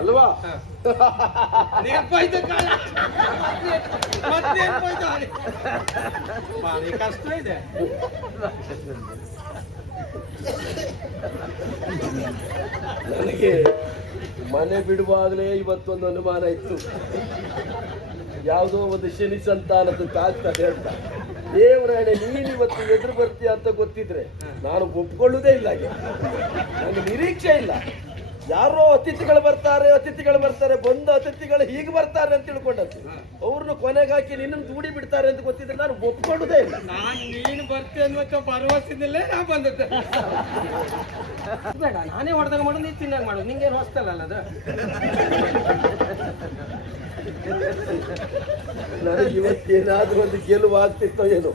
ಅಲ್ವಾ? ನೆನಪಾಯ್ತು ಕಾಲ ಮತ್ತೆ ನೆನಪಾಯ್ತು ಭಾರಿ ಕಷ್ಟ ಇದೆ. ನನಗೆ ಮನೆ ಬಿಡುವಾಗಲೇ ಇವತ್ತೊಂದು ಅನುಮಾನ ಇತ್ತು. ಯಾವುದೋ ಒಂದು ಶನಿ ಸಂತಾನದ ಆಗ್ತದೆ ಅಂತ. ದೇವರ ಹಣೆ, ನೀನು ಇವತ್ತು ಎದುರು ಬರ್ತೀಯ ಅಂತ ಗೊತ್ತಿದ್ರೆ ನಾನು ಒಪ್ಕೊಳ್ಳುವುದೇ ಇಲ್ಲ. ನನಗೆ ನಿರೀಕ್ಷೆ ಇಲ್ಲ. ಯಾರೋ ಅತಿಥಿಗಳು ಬರ್ತಾರೆ ಬಂದ ಅತಿಥಿಗಳು ಹೀಗೆ ಬರ್ತಾರೆ ಅಂತ ತಿಳ್ಕೊಂಡದ್ದು. ಅವ್ರನ್ನ ಕೊನೆಗೆ ಹಾಕಿ ನಿನ್ನನ್ನು ದೂಡಿ ಬಿಡ್ತಾರೆ ಅಂತ ಗೊತ್ತಿದ್ರೆ ನಾನು ಒಪ್ಕೊಳ್ಳುವುದೇ ಇಲ್ಲ. ನೀನು ಬರ್ತೀನಿ ಅನ್ನುವಂತ ಭರವಸೆಯಿಂದಲೇ ನಾ ಬಂದದ್ದು. ಬೇಡ, ನಾನೇ ಹೊಡೆದಾಗ ಮಾಡೋದು, ನೀನು ತಿನ್ನಾಗ ಮಾಡೋದು, ನಿಂಗೇನು ಹೊಸ್ತಲ್ಲ ಅದು. ನನಗೆ ಇವತ್ತೇನಾದ್ರೂ ಒಂದು ಗೆಲುವು ಆಗ್ತಿತ್ತೋ ಏನೋ,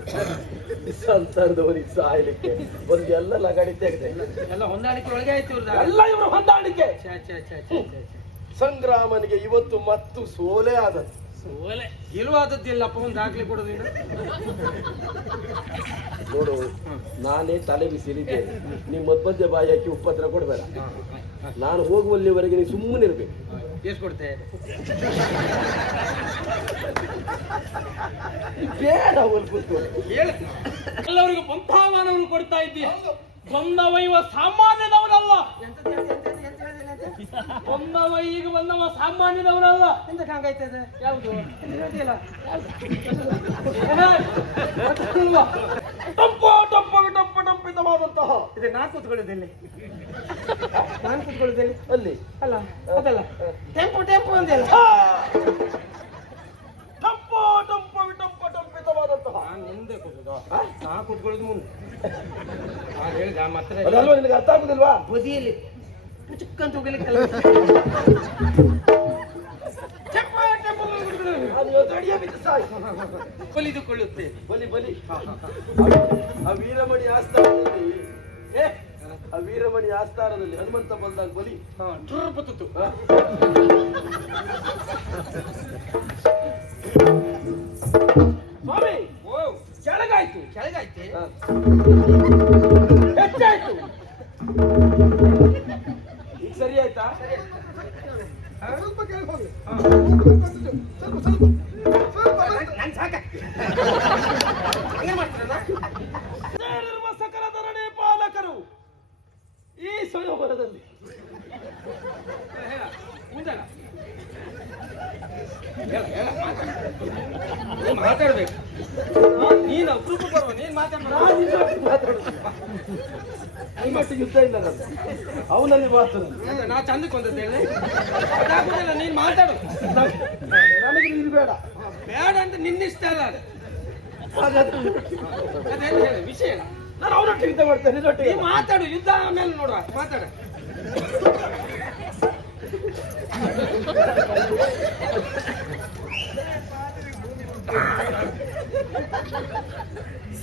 ಸಂಸಾರದವರಿಗೆ ಸಾಯ್ಲಿಕ್ಕೆ ಒಂದು ಎಲ್ಲ ಲಗಾಡಿ ತೆಗೆದೆ. ಎಲ್ಲ ಹೊಂದಾಣಿಕೆ ಒಳಗೆ ಆಯ್ತು ಎಲ್ಲ ಇವರು ಹೊಂದಾಣಿಕೆ. ಸಂಗ್ರಾಮನಿಗೆ ಇವತ್ತು ಮತ್ತು ಸೋಲೆ ಆದದ್ದು. ಸೋಲೆ ಗೆಲುವಾದದ್ದಿಲ್ಲಪ್ಪ, ಒಂದು ದಾಖಲೆ ಕೊಡೋದಿಲ್ಲ. ನೋಡು, ನಾನೇ ತಲೆ ಬಿಸಿಲಿದ್ದೇನೆ. ನೀವು ಮಧ್ಯ ಬಾಯಿ ಹಾಕಿ ಉಪದ್ರ ಕೊಡ್ಬೇಡ. ನಾನು ಹೋಗುವಲ್ಲಿವರೆಗೆ ನೀವು ಸುಮ್ಮನೆ ಇರ್ಬೇಕು. ಎಷ್ಟು ಕೊಡ್ತೆ? ಬೇಡ, ಕೂತ್ಕೊಂಡು ಎಲ್ಲರಿಗೂ ಪಂಥಾವಾನವನ್ನು ಕೊಡ್ತಾ ಇದ್ದೀಯ. ಬಂದವ ಇವ ಸಾಮಾನ್ಯದವನಲ್ಲ. ಬಂದವ ಈಗ ಬಂದವ ಸಾಮಾನ್ಯದವನಲ್ಲ. ಎಂತ ಹಂಗಾಯ್ತದೆ? ಯಾವುದು ಟಂಪಿತವಾದಂತಹ ಇದೆ. ನಾನು ಕೂತ್ಕೊಳ್ಳೋದಿಲ್ಲಿ, ನಾನು ಕೂತ್ಕೊಳ್ಳೋದಿಲ್ಲಿ ಅಲ್ಲಿ ಅಲ್ಲ, ಅದಲ್ಲ ಟೆಂಪೋ ಟೆಂಪೋ ಅಂದೆಲ್ಲ. ಟಂಪಿತವಾದಂತಹ ಮುಂದೆ ಕೂತುದು, ನಾ ಕೂತ್ಕೊಳ್ಳೋದು ಮುಂದೆ. ನಾನು ಹೇಳಿದ ಮಾತ್ರ ಅದಲ್ವಾ ನಿನಗೆ ಅರ್ಥ ಆಗುದಿಲ್ವಾ? ಬದಿಯಲ್ಲಿ ಚಿಕ್ಕಂತ ಹೋಗಲಿಕ್ಕೆ ಬಲಿದುಕೊಳ್ಳುತ್ತೆ. ಬಲಿ ಆ ವೀರಮಣಿ ಆಸ್ಥಾನದಲ್ಲಿ, ಆ ವೀರಮಣಿ ಆಸ್ಥಾನದಲ್ಲಿ ಹನುಮಂತ ಬಂದಾಗ ಬಲಿ ಚುರುಪುತ್ತು. ಸ್ವಾಮಿ, ಕೆಳಗಾಯ್ತು ಹೆಚ್ಚಾಯ್ತು. ಈಗ ಸರಿ ಆಯ್ತಾ? ನಾನು ಸಾಕ ಸಕಲ ಧರಣಿ ಪಾಲಕರು ಈ ಸರೋವರದಲ್ಲಿ ಮಾತಾಡ್ಬೇಕು. ನೀನು ಅಪರೂಪ ಬರುವ, ನೀನ್ ನಿಮ್ಮಟ್ಟು ಯುದ್ಧ ಇಲ್ಲ ನಾನು ಅವನಲ್ಲಿ ಮಾತಾಡ. ನಾ ಚಂದಕ್ಕೆ ಬಂದದ್ದು ಹೇಳಿ. ನೀನ್ ಮಾತಾಡು. ನನಗೆ ನೀನು ಬೇಡ ಬೇಡ ಅಂತ ನಿನ್ನಿಷ್ಟ ಅಲ್ಲ ಅದು. ಅದೇನು ಹೇಳಿ ವಿಷಯ. ನಾನು ಅವರೊಟ್ಟಿಗೆ ಯುದ್ಧ ಮಾಡ್ತೇನೆ. ಇದೊಟ್ಟಿಗೆ ಮಾತಾಡು, ಯುದ್ಧ ಆಮೇಲೆ ನೋಡುವ. ಮಾತಾಡ.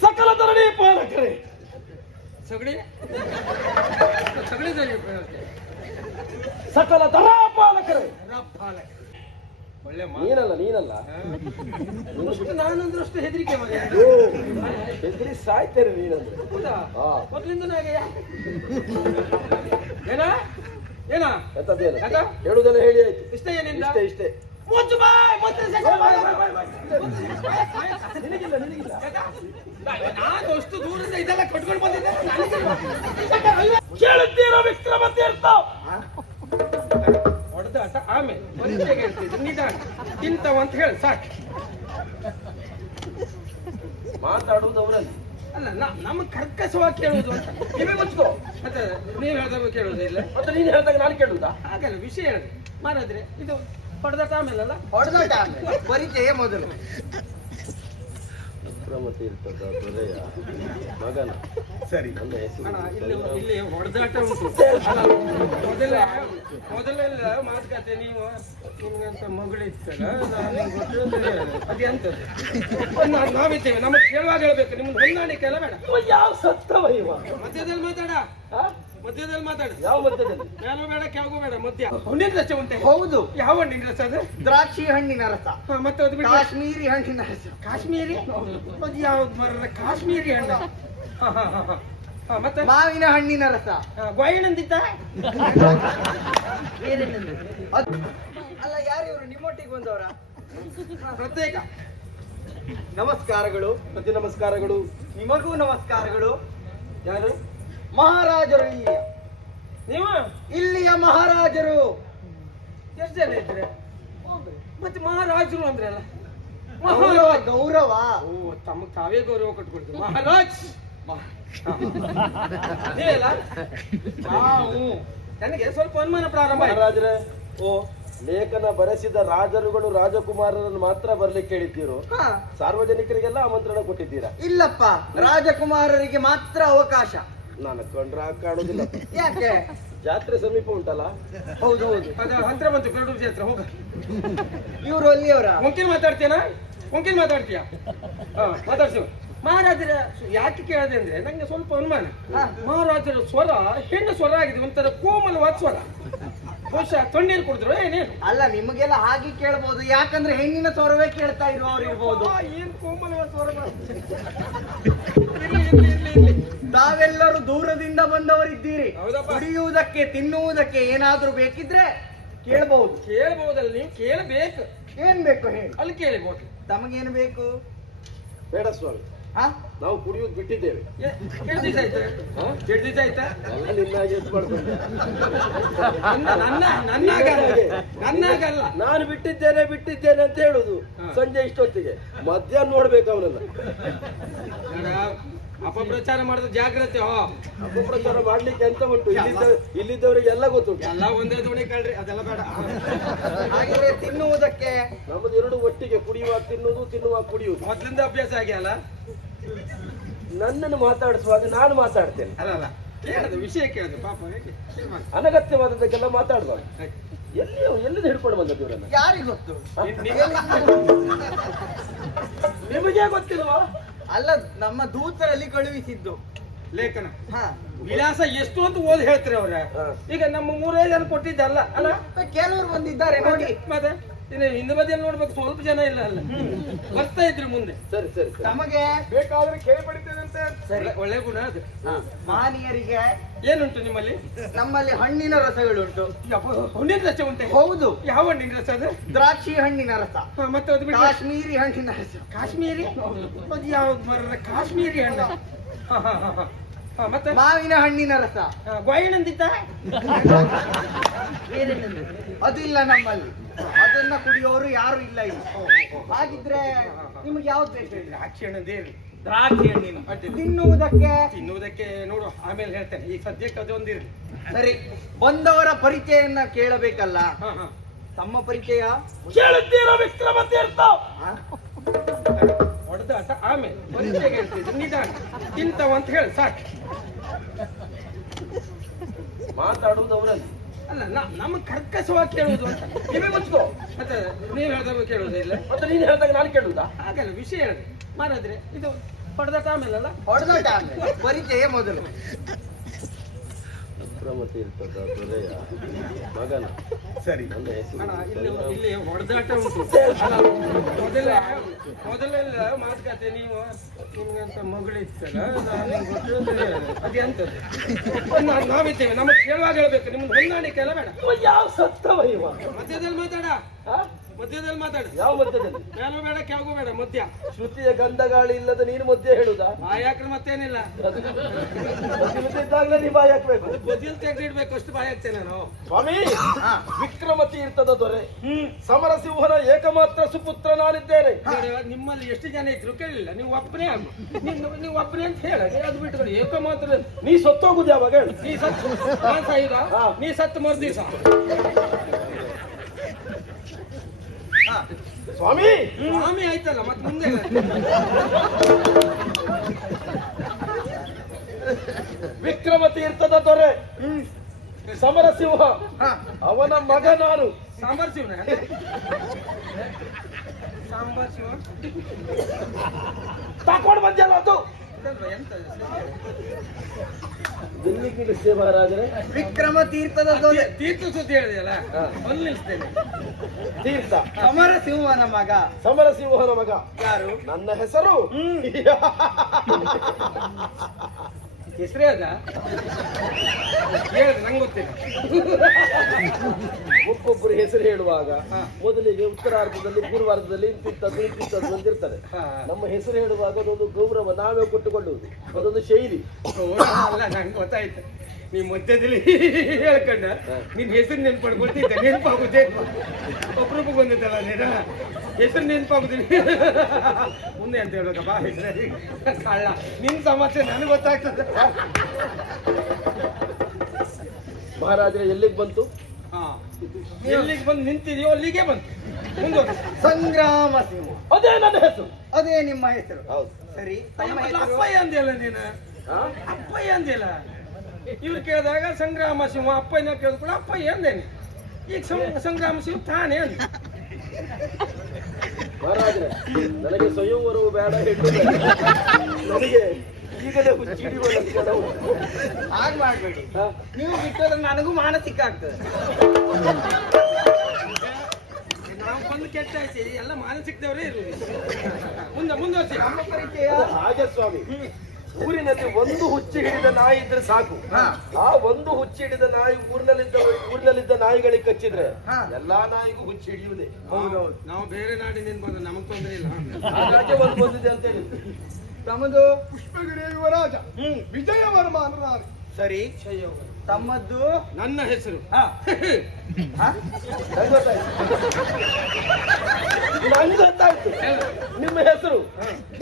ಸಕಲ ಧರಣಿ ಪಾಲಕರೇ, ಸಗಳಿ ಸಕಲ ಧರಾ ಪಾಲಕರೇ. ಒಳ್ಳೆ ನೀನಲ್ಲ ನಾನಂದ್ರಷ್ಟು ಹೆದರಿಕೆ ಮಗ. ಹೆದರಿ ಸಾಯ್ತೇನೆ ನೀನಂದ್ರೆ. ಮೊದಲಿಂದ ಏನ ಎಂತದೇನು ಹೇಳುವುದೆಲ್ಲ ಹೇಳಿ ಆಯ್ತು. ಇಷ್ಟ ಏನಿಲ್ಲ, ಇಷ್ಟೇ. ನಾನು ಅಷ್ಟು ದೂರದಿಂದ ಇದೆಲ್ಲ ಕಟ್ಕೊಂಡು ಬಂದಿದ್ದೆ. ಕೇಳುತ್ತೀರಾ ವಿಕ್ರಮ ತೀರ್ಥ? ಹೊಡೆದಾಟ ಆಮೇಲೆ ಪರೀಕ್ಷೆಗೆ ಹೇಳ್ತಿದ್ರು. ನಿಧಾನ ತಿಂತವ ಅಂತ ಹೇಳಿ ಸಾಕು. ಮಾತಾಡುವುದು ಅವರಲ್ಲಿ ಅಲ್ಲ, ನಮಗೆ ಕರ್ಕಸವಾಗಿ ಕೇಳುವುದು ಅಂತ ಕಿವಿ ಮುಚ್ಕೋ. ಮತ್ತೆ ನೀವು ಹೇಳಿದಾಗ ಕೇಳುವುದಿಲ್ಲ. ಮತ್ತೆ ನೀನು ಹೇಳಿದಾಗ ನಾನು ಕೇಳುವುದಾ? ಹಾಗಲ್ಲ, ವಿಷಯ ಹೇಳಿದೆ ಮಾರಾದ್ರೆ. ಇದು ಹೊಡೆದಾಟ ಆಮೇಲೆ ಅಲ್ಲ, ಹೊಡೆದಾಟ ಆಮೇಲೆ ಪರಿಚಯ ಮೊದಲು. ವಿಕ್ರಮ ತೀರ್ಥದ ದೊರೆಯ ಮಗನ ಸರಿ, ನನ್ನ ಹೆಸರು ಇಲ್ಲಿ ಹೊಡೆದಾಟ ಉಂಟು. ಮೊದಲೆಲ್ಲ ಮಾತುಕತೆ. ನೀವು ನಿಮ್ಗಂತ ಮಗಳಿತ್ತಲ್ಲ, ಅದೆಂತದ್ದು ನಾವಿದ್ದೇವೆ. ನಮಗೆ ಕೇಳುವಾಗ ಹೇಳ್ಬೇಕು. ನಿಮ್ಗೆ ಹೊಂದಾಣಿಕೆ ಎಲ್ಲ ಬೇಡ. ಯಾವ ಸತ್ತವ ಇವ? ಮಧ್ಯದಲ್ಲಿ ಮಾತಾಡ. ಯಾವ ಮಧ್ಯದಲ್ಲಿ? ಮೇಲೂ ಬೇಡ, ಕೆಳಗೂ ಬೇಡ, ಮಧ್ಯ. ಹಣ್ಣಿನ ರಸ ಉಂಟೆ? ಹೌದು. ಯಾವ ಹಣ್ಣಿನ ರಸ ಅದು? ದ್ರಾಕ್ಷಿ ಹಣ್ಣಿನ ರಸ. ಮತ್ತೆ ಅದು ಬಿಟ್ಟು ಕಾಶ್ಮೀರಿ ಹಣ್ಣಿನ ರಸ. ಕಾಶ್ಮೀರಿ? ಅದು ಯಾವ್ದು ಮರ? ಕಾಶ್ಮೀರಿ ಹಣ್ಣು. ಮತ್ತೆ ಮಾವಿನ ಹಣ್ಣಿನ ರಸ. ಗೋಯಿನಂದಿತ್ತ ಅಲ್ಲ, ಯಾರು ಇವರು ನಿಮ್ಮೊಟ್ಟಿಗೆ ಬಂದವರ? ಪ್ರತ್ಯೇಕ ನಮಸ್ಕಾರಗಳು. ಪ್ರತಿ ನಮಸ್ಕಾರಗಳು. ನಿಮಗೂ ನಮಸ್ಕಾರಗಳು. ಯಾರು? ಮಹಾರಾಜರು ಇಲ್ಲಿಯ ನೀವು ಇಲ್ಲಿಯ ಮಹಾರಾಜರು. ಎಷ್ಟು ಜನ ಇದ್ರೆ ಮತ್ತೆ ಮಹಾರಾಜರು ಅಂದ್ರೆ ಅಲ್ಲ ಗೌರವ ಗೌರವ. ಓ, ತಮಗೆ ತಾವೇ ಗೌರವ ಕಟ್ಕೊಳ್ತೀವಿ. ಮಹಾರಾಜ್ ನೀವೆಲ್ಲ ನಾವು ನನಗೆ ಸ್ವಲ್ಪ ಅನುಮಾನ ಪ್ರಾರಂಭ ಆಯ್ತು. ಮಹಾರಾಜರೇ, ಓ ಲೇಖನ ಬರೆಸಿದ ರಾಜರುಗಳು ರಾಜಕುಮಾರರನ್ನು ಮಾತ್ರ ಬರ್ಲಿಕ್ಕೆ ಹೇಳಿದ್ದೀರು. ಹಾ, ಸಾರ್ವಜನಿಕರಿಗೆಲ್ಲ ಆಮಂತ್ರಣ ಕೊಟ್ಟಿದ್ದೀರಾ? ಇಲ್ಲಪ್ಪ, ರಾಜಕುಮಾರರಿಗೆ ಮಾತ್ರ ಅವಕಾಶ. ನಾನು ಕಂಡ್ರ ಕಾಣುದಿಲ್ಲ. ಯಾಕೆ? ಜಾತ್ರೆ ಸಮೀಪ ಉಂಟಲ್ಲ. ಹೌದು ಹೌದು. ಅದ ಹತ್ರ ಬಂತು ಪೆರಡೂರು ಜಾತ್ರೆ. ಹೋಗ ಇವರು ಅಲ್ಲಿಯವರ? ಮುಂಕಿನ ಮಾತಾಡ್ತೀಯನಾ? ಮುಂಕಿನ ಮಾತಾಡ್ತೀಯ? ಮಾತಾಡ್ತೀವಿ. ಮಹಾರಾಜರ ಯಾಕೆ ಕೇಳಿದೆ ಅಂದ್ರೆ ನಂಗೆ ಸ್ವಲ್ಪ ಅನುಮಾನ. ಮಹಾರಾಜರ ಸ್ವರ ಹೆಣ್ಣು ಸ್ವರ ಆಗಿದೆ, ಒಂಥರ ಕೋಮಲವಾದ ಸ್ವರ. ಬಹುಶಃ ತೊಣ್ಣೀರು ಕುಡಿದ್ರು ಏನೇನು? ಅಲ್ಲ, ನಿಮಗೆಲ್ಲ ಹಾಗೆ ಕೇಳ್ಬೋದು, ಯಾಕಂದ್ರೆ ಹೆಣ್ಣಿನ ಸ್ವರವೇ ಕೇಳ್ತಾ ಇರುವವರು ಇರ್ಬೋದು. ಏನ್ ಕೋಮಲವಾದ ಸ್ವರ. ತಾವೆಲ್ಲರೂ ದೂರದಿಂದ ಬಂದವರಿದ್ದೀರಿ. ಹೌದಪ್ಪ. ಕುಡಿಯುವುದಕ್ಕೆ ತಿನ್ನುವುದಕ್ಕೆ ಏನಾದ್ರೂ ಬೇಕಿದ್ರೆ ಕೇಳಬಹುದು. ಕೇಳಬಹುದಲ್ಲ, ನೀವು ಕೇಳಬೇಕು. ಏನ್ ಬೇಕು ಹೇಳಿ? ಅಲ್ಲಿ ಕೇಳಿಬೋದು. ತಮಗೇನು ಬೇಕು? ಬೇಡ ಸ್ವಾಮಿ, ಹಾ, ನಾವು ಕುಡಿಯುವುದು ಬಿಟ್ಟಿದ್ದೇವೆ. ಎರಡು ದಿವಸ ಆಯ್ತಾ? ಎರಡು ದಿವಸ ಆಯ್ತಾ? ಎಲ್ಲ ನಿನ್ನಾಗೆ ಎಷ್ಟು ಮಾಡ್ಕೊಂಡೆ. ನನ್ನಾಗಲ್ಲ. ನಾನು ಬಿಟ್ಟಿದ್ದೇನೆ ಅಂತ ಹೇಳುದು ಸಂಜೆ ಇಷ್ಟೊತ್ತಿಗೆ. ಮಧ್ಯಾಹ್ನ ನೋಡ್ಬೇಕು ಅವನನ್ನ. ಅಪಪ್ರಚಾರ ಮಾಡಿದ ಜಾಗ್ರತೆ. ಅಪಪ್ರಚಾರ ಮಾಡ್ಲಿಕ್ಕೆ ಎಂತ ಉಂಟು? ಇಲ್ಲಿದ್ದವರಿಗೆ ಎಲ್ಲ ಗೊತ್ತುಂಟು. ಎಲ್ಲ ಒಂದೇ ದೋಣಿ ಕಳ್ರಿ, ಅದೆಲ್ಲ ಬೇಡ. ಹಾಗಿದ್ರೆ ತಿನ್ನುವುದಕ್ಕೆ ನಮ್ಮದು ಎರಡು ಒಟ್ಟಿಗೆ, ಕುಡಿಯುವಾಗ ತಿನ್ನುವುದು, ತಿನ್ನುವಾಗ ಕುಡಿಯುವುದು. ಮೊದ್ಲಿಂದ ಅಭ್ಯಾಸ ಆಗಿಲ್ಲ. ನನ್ನನ್ನು ಮಾತಾಡಿಸುವಾಗ ನಾನು ಮಾತಾಡ್ತೇನೆ. ಅಲ್ಲ ಕೇಳದು, ವಿಷಯ ಕೇಳದು. ಪಾಪ ಅನಗತ್ಯವಾದದ್ದಕ್ಕೆಲ್ಲ ಮಾತಾಡ್ಬಾರ್ದು. ಎಲ್ಲಿಂದ ಹಿಡ್ಕೊಂಡು ಬಂದದ್ದು ಇವರನ್ನ? ಯಾರಿಗೆ ಗೊತ್ತು? ನಿಮಗೆ ಗೊತ್ತಿಲ್ವಾ? ಅಲ್ಲ, ನಮ್ಮ ದೂತರಲ್ಲಿ ಕಳುಹಿಸಿದ್ದು ಲೇಖನ. ಹಾ, ವಿಳಾಸ ಎಷ್ಟು ಅಂತ ಓದಿ ಹೇಳ್ತಾರೆ ಅವ್ರ. ಈಗ ನಮ್ಮ 3 ಜನ ಕೊಟ್ಟಿದ್ದಲ್ಲ ಅಲ್ಲ, ಕೆಲವರು ಬಂದಿದ್ದಾರೆ ನೋಡಿ. ಮತ್ತೆ ಇನ್ನು ಹಿಂದೆ ಬದಿಯಲ್ಲಿ ನೋಡ್ಬೇಕು, ಸ್ವಲ್ಪ ಜನ ಇಲ್ಲ ಅಲ್ಲ, ಬರ್ತಾ ಇದ್ರು ಮುಂದೆ. ಸರಿ ಸರಿ ಸರಿ. ತಮಗೆ ಬೇಕಾದ್ರೆ ಕೇಳಿ ಪಡಿತೇನಂತೆ. ಸರಿ. ಒಳ್ಳೆ ಗುಣ ಅದು. ಮಾನಿಯರಿಗೆ ಏನುಂಟು ನಿಮ್ಮಲ್ಲಿ? ನಮ್ಮಲ್ಲಿ ಹಣ್ಣಿನ ರಸಗಳುಂಟು. ಹಣ್ಣಿನ ರಸ ಉಂಟೆ? ಹೌದು. ಯಾವ ಹಣ್ಣಿನ ರಸ ಅದು? ದ್ರಾಕ್ಷಿ ಹಣ್ಣಿನ ರಸ, ಮತ್ತೆ ಅದು ಬಿಟ್ಟು ಕಾಶ್ಮೀರಿ ಹಣ್ಣಿನ ರಸ. ಕಾಶ್ಮೀರಿ? ಅದು ಯಾವ್ದು ಬರ ಕಾಶ್ಮೀರಿ ಹಣ್ಣು? ಮತ್ತೆ ಮಾವಿನ ಹಣ್ಣಿನ ರಸ. ಗೋಯಿನಂದಿತ್ತ ಅದಿಲ್ಲ ನಮ್ಮಲ್ಲಿ. ಅದನ್ನ ಕುಡಿಯೋರು ಯಾರು ಇಲ್ಲ ಇಲ್ಲಿ. ಹಾಗಿದ್ರೆ ನಿಮ್ಗೆ ಯಾವ್ದು ಬೇಕು ಹೇಳಿ? ದ್ರಾಕ್ಷಿ ಹಣ್ಣದೇ ಇರಲಿ. ದ್ರಾಕ್ಷಿ ಹಣ್ಣಿನ. ತಿನ್ನುವುದಕ್ಕೆ ನೋಡು, ಆಮೇಲೆ ಹೇಳ್ತೇನೆ. ಈಗ ಸದ್ಯಕ್ಕೆ ಅದೊಂದಿರಲಿ. ಸರಿ. ಬಂದವರ ಪರಿಚಯನ್ನ ಕೇಳಬೇಕಲ್ಲ. ತಮ್ಮ ಪರಿಚಯ ಕೇಳುತ್ತೀರಾ ವಿಕ್ರಮತೀರ್ಥ? ಹೊಡೆದಾಟ ಆಮೇಲೆ ಪರಿಚಯ ಹೇಳ್ತಿದ್ರು. ನಿಧಾನ ಇಂಥವಂತ ಹೇಳಿ ಸಾಕು. ಮಾತಾಡುವುದು ಅವರಲ್ಲಿ. ಅಲ್ಲ, ನಮ್ಮ ಕರ್ಕಶವಾಗಿ ಕೇಳುವುದು ಅಂತ ಕಿವಿ ಮುಚ್ಕೋ. ಮತ್ತೆ ನೀವು ಹೇಳಿದಾಗ ಕೇಳುವುದೇ ಇಲ್ಲ. ಮತ್ತೆ ನೀನು ಹೇಳಿದಾಗ ನಾನು ಕೇಳುದಾ? ಹಾಗಲ್ಲ, ವಿಷಯ ಹೇಳಿದೆ. ಮಾರಾದ್ರೆ ಇದು ಹೊಡೆದಾಟ ಆಮೇಲೆ ಅಲ್ಲ, ಹೊಡೆದಾಟ ಆಮೇಲೆ. ಪರಿಚಯ ಮೊದಲು. ವಿಕ್ರಮತೀರ್ಥದ ದೊರೆಯ ಮಗನ. ಸರಿ. ನನ್ನ ಹೆಸರು ಅಣ್ಣ, ಇಲ್ಲಿ ಹೊಡೆದಾಟ ಉಂಟು. ಮೊದಲೆಲ್ಲ ಮಾತುಕತೆ. ನೀವು ನಿಮ್ಗಂತ ಮಗಳಿತ್ತಲ್ಲ, ಅದೆಂತದ್ದು ನಾವಿದ್ದೇವೆ. ನಮಗೆ ಕೇಳುವಾಗ ಹೇಳ್ಬೇಕು, ನಿಮ್ಗೆ ಹೊಂದಾಣಿಕೆ ಎಲ್ಲ ಬೇಡ. ಯಾವ ಸತ್ತವ ಇವ? ಮಧ್ಯದಲ್ಲಿ ಮಾತಾಡ, ಆ? ಮಧ್ಯದಲ್ಲಿ ಮಾತಾಡ. ಯಾವ ಮಧ್ಯದಲ್ಲಿ? ಮೇಲೂ ಬೇಡ ಕೆಳಗೂ ಬೇಡ, ಮಧ್ಯ. ಶ್ರುತಿಯ ಗಂಧಗಾಳಿ ಇಲ್ಲದ ನೀನು ಮಧ್ಯೆ ಹೇಳುದಾ? ಬಾಯಾಕ್ರೆ ಮತ್ತೇನಿಲ್ಲ. ಇದ್ದಾಗಲೇ ನೀ ಬಾಯಿ ಹಾಕ್ಬೇಕು. ಬದಿಯಲ್ಲಿ ತೆಗೆದಿಡ್ಬೇಕು, ಅಷ್ಟು ಬಾಯಿ ಹಾಕ್ತೇನೆ ನಾನು. ಸ್ವಾಮಿ, ವಿಕ್ರಮತೀರ್ಥದ ದೊರೆ ಸಮರಸಿಂಹನ ಏಕಮಾತ್ರ ಸುಪುತ್ರ ನಾನಿದ್ದೇನೆ. ನಿಮ್ಮಲ್ಲಿ ಎಷ್ಟು ಜನ ಇದ್ರು ಕೇಳಿಲ್ಲ. ನೀವು ಒಬ್ಬನೇ ಆಗು. ನೀವು ಒಬ್ಬನೇ ಅಂತ ಹೇಳ. ಅದು ಬಿಟ್ಟು ಏಕ ಮಾತ್ರ. ನೀ ಸತ್ತೋಗುದು ಯಾವಾಗ ಹೇಳು? ನೀ ಸತ್ತು ನಾನ್ ಸಾಯುದ? ನೀ ಸತ್ತು ಮರ್ದಿವ್ಸ. ಸ್ವಾಮಿ ಸ್ವಾಮಿ ಆಯ್ತಲ್ಲ, ಮತ್ತೆ ಮುಂದೆ ವಿಕ್ರಮತೀರ್ಥದ ದೊರೆ ಸಮರಸಿಂಹ ಅವನ ಮಗ ನಾನು. ಸಾಂಬಾರ್ ಶಿವನ ಸಾಂಬಾರ್ ಶಿವ ತಕೊಂಡು ಬಂದ್ಯಲ್ಲ ಅದು. ಎಂತ ದಿಲ್ಲಿಗಿಳಿಸ್ತೇ ಮಹಾರಾಜರೇ. ವಿಕ್ರಮ ತೀರ್ಥದ ದೊರೆ. ತೀರ್ಥ ಸುದ್ದಿ ಹೇಳಿದೆಯಲ್ಲ, ಅಲ್ಲಿ ನಿಲ್ಲಿಸ್ತೇನೆ. ತೀರ್ಥ ಸಮರಸಿಂಹನ ಮಗ. ಸಮರಸಿಂಹನ ಮಗ ಯಾರು? ನನ್ನ ಹೆಸರು ಹೆಸರೇ ಅದ ಹೇಳಿದ್ರೆ ನಂಗೆ ಗೊತ್ತಿಲ್ಲ. ಒಬ್ಬೊಬ್ಬರು ಹೆಸರು ಹೇಳುವಾಗ ಹಾ. ಮೊದಲಿಗೆ ಉತ್ತರಾರ್ಧದಲ್ಲಿ ಪೂರ್ವಾರ್ಧದಲ್ಲಿ ಇಂತಿಂತದ್ದು ಅಂತಿರ್ತದೆ. ಹಾ. ನಮ್ಮ ಹೆಸರು ಹೇಳುವಾಗ ಅದೊಂದು ಗೌರವ ನಾವೇ ಕೊಟ್ಟುಕೊಳ್ಳುವುದು, ಅದೊಂದು ಶೈಲಿ. ಅಲ್ಲ ನಂಗೆ ಗೊತ್ತಾಯ್ತು. ನೀ ಮಧ್ಯದಲ್ಲಿ ಹೇಳ್ಕೊಂಡ ನಿನ್ ಹೆಸರು ನೆನ್ಪಡ್ಕೊಳ್ತಿದ್ದೆ, ನೆನಪಾಗುದೇ ಒಬ್ರೊಬ್ಬ ಬಂದಿದ್ದಲ್ಲ ನೀನ ಹೆಸರು ನೆನಪಾಗುದಿಲ್ಲ. ಮುಂದೆ ಅಂತ ಹೇಳ್ಬೇಕಪ್ಪ ಹೆಸರು ಕಳ್ಳ. ನಿನ್ ಸಮಸ್ಯೆ ನನಗೆ ಗೊತ್ತಾಗ್ತದೆ. ಮಹಾರಾಜರೇ ಎಲ್ಲಿಗೆ ಬಂತು? ಎಲ್ಲಿಗೆ ಬಂದು ನಿಂತಿದೆಯೋ ಅಲ್ಲಿಗೆ ಬಂತು. ಮುಂದೆ ಸಂಗ್ರಾಮ ಸಿಂಹ, ಅದೇ ನನ್ನ ಹೆಸರು. ಅದೇ ನಿಮ್ಮ ಹೆಸರು. ಹೌದು. ಸರಿ, ತಮ್ಮ ಹೆಸರು? ಅಪ್ಪಯ್ಯ ಅಂದಿಲ್ಲ ನೀನು, ಹಾ? ಅಪ್ಪಯ್ಯ ಅಂದಿಲ್ಲ. ಇವ್ರು ಕೇಳಿದಾಗ ಸಂಗ್ರಾಮ ಸಿಂಹ, ಅಪ್ಪಯ್ಯನ ಕೇಳಿದ ಕೂಡ ಅಪ್ಪಯ್ಯ ಅಂದೇನೆ. ಈಗ ಸಂಗ್ರಾಮ ಸಿಂಹ ತಾನೇ ಅಂದ. ಮಹಾರಾಜರೇ ನನಗೆ ಸ್ವಯಂವರವು ಬೇಡ, ಹೆಣ್ಣು ಬೇಡ. ನನಗೆ ಈಗಲೇ ಹುಚ್ಚಿಡಿಯುವ ಲಕ್ಷಣ ಉಂಟು. ಹಾಗೆ ಮಾಡ್ಬೇಡಿ, ಹಾ? ನೀವು ಬಿಟ್ಟರೆ ನನಗೂ ಮಾನಸಿಕ ಆಗ್ತದೆ. ನಾವು ಬಂದು ಕೆಟ್ಟ ಆಯ್ತು, ಎಲ್ಲ ಮಾನಸಿಕದವರೇ ಇರುವುದು. ಮುಂದುವರಿಸಿ. ನಮ್ಮ ಪರಿಚಯ ಹಾಗೆ ಸ್ವಾಮಿ, ಊರಿನಲ್ಲಿ ಒಂದು ಹುಚ್ಚು ಹಿಡಿದ ನಾಯಿ ಇದ್ರೆ ಸಾಕು. ಹಾ. ಆ ಒಂದು ಹುಚ್ಚು ಹಿಡಿದ ನಾಯಿ ಊರಿನಲ್ಲಿದ್ದ ನಾಯಿಗಳಿಗೆ ಕಚ್ಚಿದ್ರೆ ಹಾ. ಎಲ್ಲಾ ನಾಯಿಗೂ ಹುಚ್ಚು ಹಿಡಿಯುವುದೇ. ಹೌದೌದು. ನಾವು ಬೇರೆ ನಾಡಿನಿಂದ ಬಂದ, ನಮಗೆ ತೊಂದರೆ ಇಲ್ಲ. ಹಾಗಾಗಿ ಒಂದು ಬಂದಿದೆ ಅಂತ ಹೇಳಿ. ತಮ್ಮದು ಪುಷ್ಪಗಿರಿ ಯುವರಾಜ ವಿಜಯವರ್ಮ ಅನುರಾರಿ. ಸರಿ, ತಮ್ಮದ್ದು ನನ್ನ ಹೆಸರು ಹಾ? ನಂಗೆ ಗೊತ್ತಾಯ್ತು. ನಿಮ್ಮ ಹೆಸರು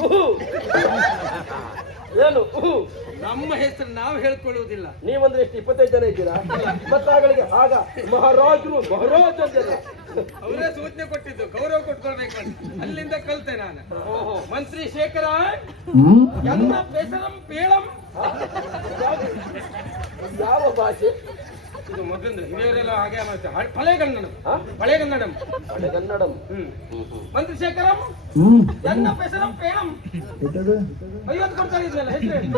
ಉಹು. ಏನು ಉಹು? ನಮ್ಮ ಹೆಸರು ನಾವು ಹೇಳ್ಕೊಳ್ಳುವುದಿಲ್ಲ. ನೀವಂದ್ರೆ ಎಷ್ಟು 25 ಜನ ಇದ್ದೀರಾ? ಮತ್ತಾಗಳಿಗೆ ಆಗ ಮಹಾರಾಜರು ಮಹಾರಾಜ ಅಂತೆಲ್ಲ. ಅವರೇ ಸೂಚನೆ ಕೊಟ್ಟಿದ್ದು, ಗೌರವ ಕೊಟ್ಕೊಳ್ಬೇಕು ಅಂತ. ಅಲ್ಲಿಂದ ಕಲ್ತೆ ನಾನು. ಓಹೋ, ಮಂತ್ರಿ ಶೇಖರ ಎಲ್ಲ ಬೆಸರಂ ಪೇಳಂ. ಯಾವ ಭಾಷೆ ಇದು ಮೊದಲಿಂದ ಹಿರಿಯರೆಲ್ಲ ಹಾಗೆ ಮಾಡ್ತಾರೆ. ಹಳೆಗನ್ನಡಂ, ಹಾ? ಹಳೆಗನ್ನಡಂ. ಕನ್ನಡಂ. ಮಂತ್ರಿ ಶೇಖರಂ ಎಲ್ಲ ಬೆಸರಂ ಪೇಳಂ. 50 ಕೊಡ್ತಾರೆ ಇದ್ರಲ್ಲ ಹೆಸರು.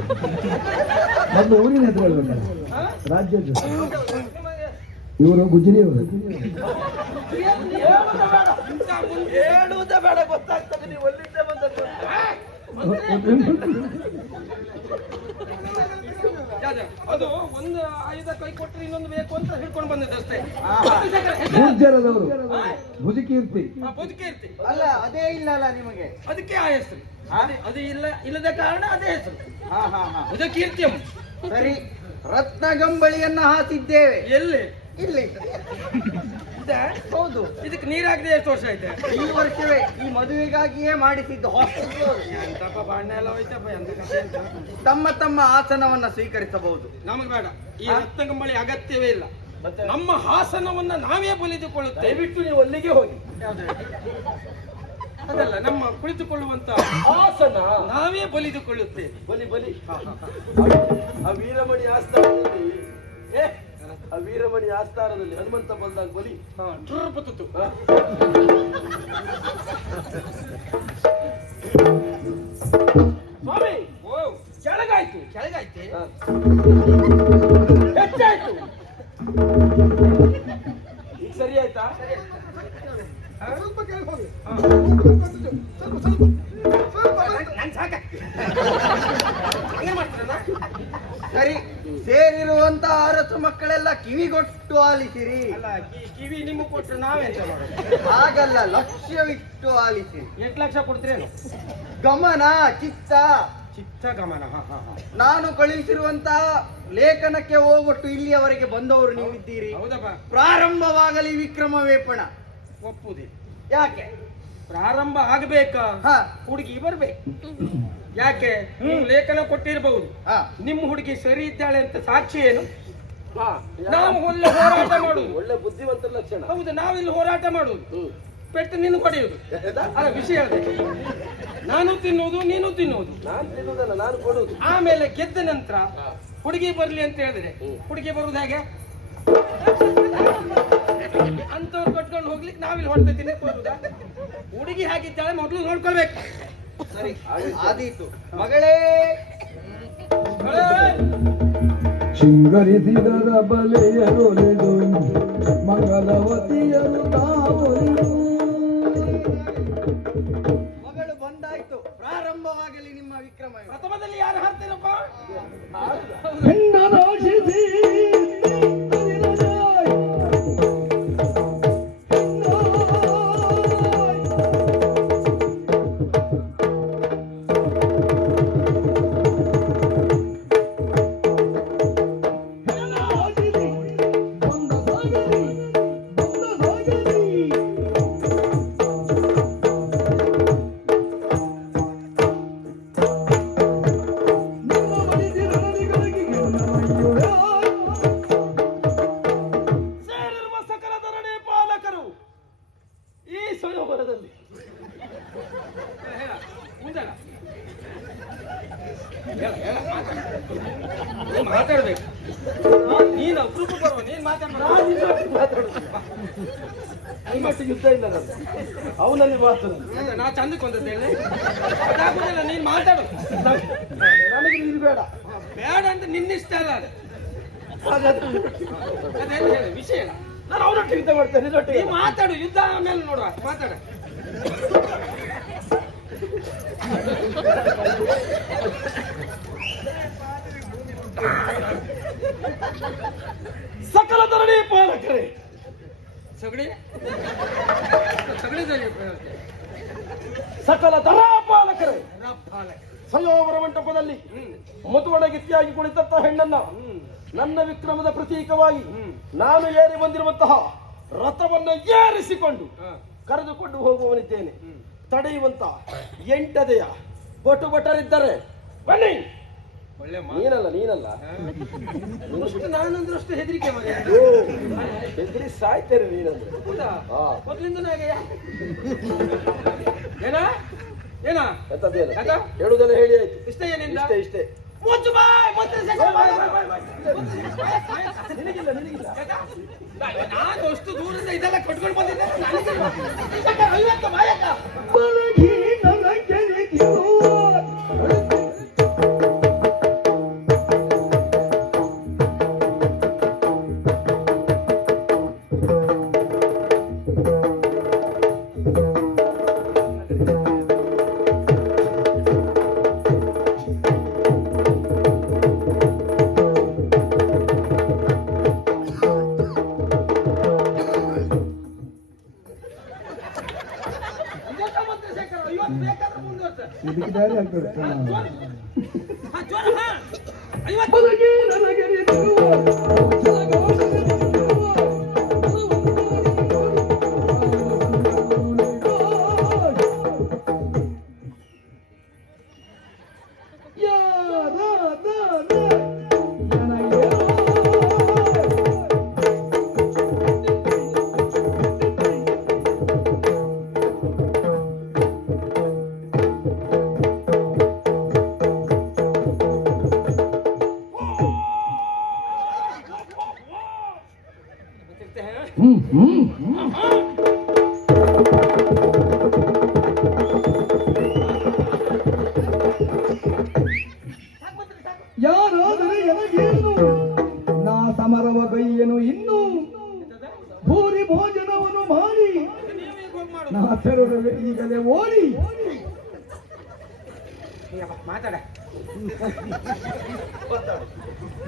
ಮೊದಲು ಊರಿನ ಹೆಸರು ಹೇಳ್ಬೇಕಲ್ಲ, ಹಾ? ರಾಜ್ಯದ. ನಿಮಗೆ ಇವರು ಗುಜರಿಯವರು. ಇಂಥ ಮುಂದೆ ಹೇಳುವುದೇ ಬೇಡ, ಗೊತ್ತಾಗ್ತದೆ ನೀವು ಅಲ್ಲಿಂದ ಬಂದದ್ದು. ಯಾವ್ದು? ಅದು ಒಂದು ಆಯುಧ ಕೈ ಕೊಟ್ಟರೆ ಇನ್ನೊಂದು ಬೇಕು ಅಂತ ಹಿಡ್ಕೊಂಡು ಬಂದದ್ದಷ್ಟೇ. ಗುಜ್ಜರದವರು ಭುಜಕೀರ್ತಿ. ಬದುಕೇ ಇರ್ತಿ, ಅಲ್ಲ, ಅದೇ ಇಲ್ಲಲ್ಲ ನಿಮಗೆ. ಅದಕ್ಕೆ ಆ ಹೆಸರು. ಅದು ಇಲ್ಲದ ಕಾರಣ ಅದೇ ಹೆಸರು. ಹಾ ಹಾ ಹಾ. ಬದುಕೀರ್ತಿಯಂ. ಸರಿ, ರತ್ನಗಂಬಳಿಯನ್ನ ಹಾಕಿದ್ದೇವೆ. ಎಲ್ಲಿ? ಇಲ್ಲಿ. ಇದೆ? ಹೌದು, ಇದಕ್ಕೆ ನೀರಾಗದೆ ಎಷ್ಟು ವರ್ಷ ಆಯ್ತು? ಈ ವರ್ಷವೇ ಈ ಮದುವೆಗಾಗಿಯೇ ಮಾಡಿಸಿದ್ದು ಹಾಸ್ಪಿಟಲ್. ಎಂತಪ್ಪ ಬಾಣ್ಣ ಎಲ್ಲ ಹೋಯ್ತಪ್ಪ, ಎಂತ ಕಥೆ ಅಂತ. ತಮ್ಮ ತಮ್ಮ ಆಸನವನ್ನ ಸ್ವೀಕರಿಸಬಹುದು. ನಮಗೆ ಬೇಡ ಈ ರತ್ನಗಂಬಳಿ, ಅಗತ್ಯವೇ ಇಲ್ಲ. ನಮ್ಮ ಹಾಸನವನ್ನ ನಾವೇ ಬಲಿದುಕೊಳ್ಳುತ್ತೇವೆ. ದಯವಿಟ್ಟು ನೀವು ಅಲ್ಲಿಗೆ ಹೋಗಿ. ಅದಲ್ಲ, ನಮ್ಮ ಕುಳಿತುಕೊಳ್ಳುವಂತ ಹಾಸನ ನಾವೇ ಬಲಿದುಕೊಳ್ಳುತ್ತೇವೆ. ಬಲಿ ಬಲಿ. ಆ ವೀರಮಣಿ ಆಸ್ಥಾನದಲ್ಲಿ ಆ ವೀರಮಣಿ ಆಸ್ಥಾನದಲ್ಲಿ ಹನುಮಂತ ಬಂದಾಗ ಬಲಿ. ಟುರ್ ಬುತ್ತುತ್ತು. ಸ್ವಾಮಿ, ಓ, ಕೆಳಗಾಯ್ತು ಕೆಳಗಾಯ್ತೆ. ಹಾ. ಹೆಚ್ಚಾಯ್ತು. ಈಗ ಸರಿ ಆಯ್ತಾ? ಸ್ವಲ್ಪ ಕೆಳಗೆ ಹೋಗಿ. ನನ್ ಸಾಕ ಹಂಗೆ ಮಾಡ್ತೀರಲ್ಲ? ಸರಿ, ಸೇರಿರುವಂತ ಅರಸು ಮಕ್ಕಳೆಲ್ಲ ಕಿವಿಗೊಟ್ಟು ಆಲಿಸಿರಿ. ಅಲ್ಲ, ಕಿವಿ ನಿಮಗೆ ಕೊಟ್ಟರೆ ನಾವೆಂತ ಮಾಡೋದು? ಹಾಗಲ್ಲ, ಲಕ್ಷ್ಯವಿಟ್ಟು ಆಲಿಸಿರಿ. 8 ಲಕ್ಷ ಕೊಡ್ತೀರೇನು? ಗಮನ, ಚಿತ್ತ. ಚಿತ್ತ ಗಮನ. ಹಾ ಹಾ ಹಾ. ನಾನು ಕಳುಹಿಸಿರುವಂತ ಲೇಖನಕ್ಕೆ ಹೋಗೊಟ್ಟು ಇಲ್ಲಿಯವರೆಗೆ ಬಂದವರು ನೀವಿದ್ದೀರಿ. ಹೌದಪ್ಪ, ಪ್ರಾರಂಭವಾಗಲಿ ವಿಕ್ರಮ ವೇಪಣ. ಒಪ್ಪುದೇ. ಯಾಕೆ? ಪ್ರಾರಂಭ ಆಗಬೇಕಾ? ಹಾ ಹುಡುಗಿ ಬರ್ಬೇಕು. ಯಾಕೆ? ನೀವು ಲೇಖನ ಕೊಟ್ಟಿರಬಹುದು, ಹಾ. ನಿಮ್ಮ ಹುಡುಗಿ ಸರಿ ಇದ್ದಾಳೆ ಅಂತ ಸಾಕ್ಷಿ ಏನು? ಹಾ. ನಾವು ಒಳ್ಳೆ ಹೋರಾಟ ಮಾಡುದು. ಒಳ್ಳೆ ಬುದ್ಧಿವಂತರ ಲಕ್ಷಣ. ಹೌದು, ನಾವಿಲ್ಲಿ ಹೋರಾಟ ಮಾಡುದು. ಹ್ಮ್. ಪೆಟ್ಟು ನೀನು ಹೊಡೆಯುವುದು. ಅಲ್ಲ, ವಿಷಯ ಹೇಳಿದೆ. ನಾನು ತಿನ್ನುವುದು, ನೀನು ತಿನ್ನುವುದು. ನಾನು ತಿನ್ನುವುದಲ್ಲ, ನಾನು ಕೊಡುವುದು. ಆಮೇಲೆ ಗೆದ್ದ ನಂತರ ಹುಡುಗಿ ಬರ್ಲಿ ಅಂತ ಹೇಳಿದ್ರೆ ಹುಡುಗಿ ಬರುವುದು ಹೇಗೆ? ಅಂತವ್ರು ಕಟ್ಕೊಂಡು ಹೋಗ್ಲಿಕ್ಕೆ ನಾವಿಲ್ಲಿ ಹೊಡ್ತೈತೀನಿ ಬರುದಾ? ಹುಡುಗಿ ಹಾಗಿದ್ದಾಳೆ, ಮೊದಲು ನೋಡ್ಕೊಳ್ಬೇಕು. ಸರಿ, ಆದೀತು. ಮಗಳೇ, ಶೃಂಗರಿಸಿದರ ಬಲೆಯರೊಲೆದು ಮಂಗಲವತಿಯರು ತಾವೊಲಿದು. ಮಗಳು ಬಂದಾಯ್ತು. ಪ್ರಾರಂಭ ಆರಂಭವಾಗಲಿ ನಿಮ್ಮ ವಿಕ್ರಮ. ಪ್ರಥಮದಲ್ಲಿ ಯಾರು ಹಾಡ್ತೀರಪ್ಪ? ಹೆಣ್ಣರಾಶಿಸಿ ಸೇರಿರುವ ಸಕಲ ಧರಣಿ ಪಾಲಕರು ಈ ಸರೋವರದಲ್ಲಿ ಮಾತಾಡ್ಬೇಕು. ನೀನು ಅಪರೂಪ ಬರುವ, ನೀನ್ ಮಾತಾಡ್ಬೇಕು. ನಿಮ್ಮಷ್ಟು ಯುದ್ಧ ಇಲ್ಲ ನಾನು ಅವನಲ್ಲಿ ಮಾತಾಡ ನಾ ಚಂದಕ್ಕೆ ಒಂದದ್ದು ಹೇಳಿ, ಅದಾಗುದಿಲ್ಲ, ನೀನ್ ಮಾತಾಡು. ನನಗೆ ಇದು ಬೇಡ. ಬೇಡ ಅಂತ ನಿನ್ನಿಷ್ಟ ಅಲ್ಲ ಅದು. ಹಾಗಾದ್ರೆ ಅದೇನು ಹೇಳಿ ವಿಷಯ. ನಾನು ಅವರೊಟ್ಟಿಗೆ ಯುದ್ಧ ಮಾಡ್ತೇನೆ, ನಿನ್ನೊಟ್ಟಿಗೆ ನೀ ಮಾತಾಡು, ಯುದ್ಧ ಆಮೇಲೆ ನೋಡುವ, ಮಾತಾಡ. ಸಕಲ ಧರಣಿ ಪಾಲಕರೇ, ಸಗಳಿ ಸಗಳಿದಲ್ಲಿ ಸಕಲ ಧರಾ ಪಾಲಕರೇ, ಪಾಲಕ. ಸಯೋವರ ಮಂಟಪದಲ್ಲಿ ಮಧುವಣಗಿತ್ತಿಯಾಗಿ ಕುಳಿತಂತಹ ಹೆಣ್ಣನ್ನ ನನ್ನ ವಿಕ್ರಮದ ಪ್ರತೀಕವಾಗಿ ನಾನು ಏರಿ ಬಂದಿರುವಂತಹ ರಥವನ್ನು ಏರಿಸಿಕೊಂಡು ಕರೆದುಕೊಂಡು ಹೋಗುವವನಿದ್ದೇನೆ. ತಡೆಯುವಂತ ಎಂಟದೆಯ ಬಟು ಭಟರಿದ್ದರೆ ಬನ್ನಿ. ಒಳ್ಳೆ ನೀನಲ್ಲ ನಾನಂದ್ರಷ್ಟು ಹೆದರಿಕೆ ಮನೆ. ಹೆದರಿ ಸಾಯ್ತೇನೆ ನೀನಂದ್ರೆ. ಹೌದಾ? ಹಾ. ಮೊದ್ಲಿಂದ ನಾಗೆ ಏನ ಏನ ಎಂತದ್ದೇನು ಯಾಕ? ಹೇಳುದೆಲ್ಲ ಹೇಳಿ ಆಯ್ತು. ಇಷ್ಟ ಏನಿಲ್ಲ? ಇಷ್ಟೇ ಮುಚ್ಚು ಬಾಯ್, ಮತ್ತೆ ಸೆಕೆ ಬಾಯ್. ನಿನಗಿಲ್ಲ ಯಾಕ? ನಾನು ಅಷ್ಟು ದೂರದಿಂದ ಇದೆಲ್ಲ ಕಟ್ಕೊಂಡು ಬಂದಿದ್ದೆ. ನನಗೆ 50 ಬಾಯಕ. ಬಲಗಿ ನನಗೆ ಇದಕ್ಕೆ ಮತ್ತೆ ಶೇಖರ 50 ಬೇಕಾದ್ರೆ ಮುಂದುವರ್ಸ. ಇದಕ್ಕೆ ದಾರಿ ಆಗ್ತದೆ. ಹಾ, ಜೋರ ಹಾ. 50 ಬಲಗಿ ನನಗೆ ಯಾರಾದರೆ ಎನಗೇನು ನಾ ಸಮರವ ಗೈಯನು ಇನ್ನು ಭೂರಿ ಭೋಜನವನ್ನು ಮಾಡಿ ನೀವೇ ಹೋಗಿ ಮಾಡು. ನಾ ತೆರಳು ಈಗಲೇ ಓಡಿ ಮಾತಾಡ.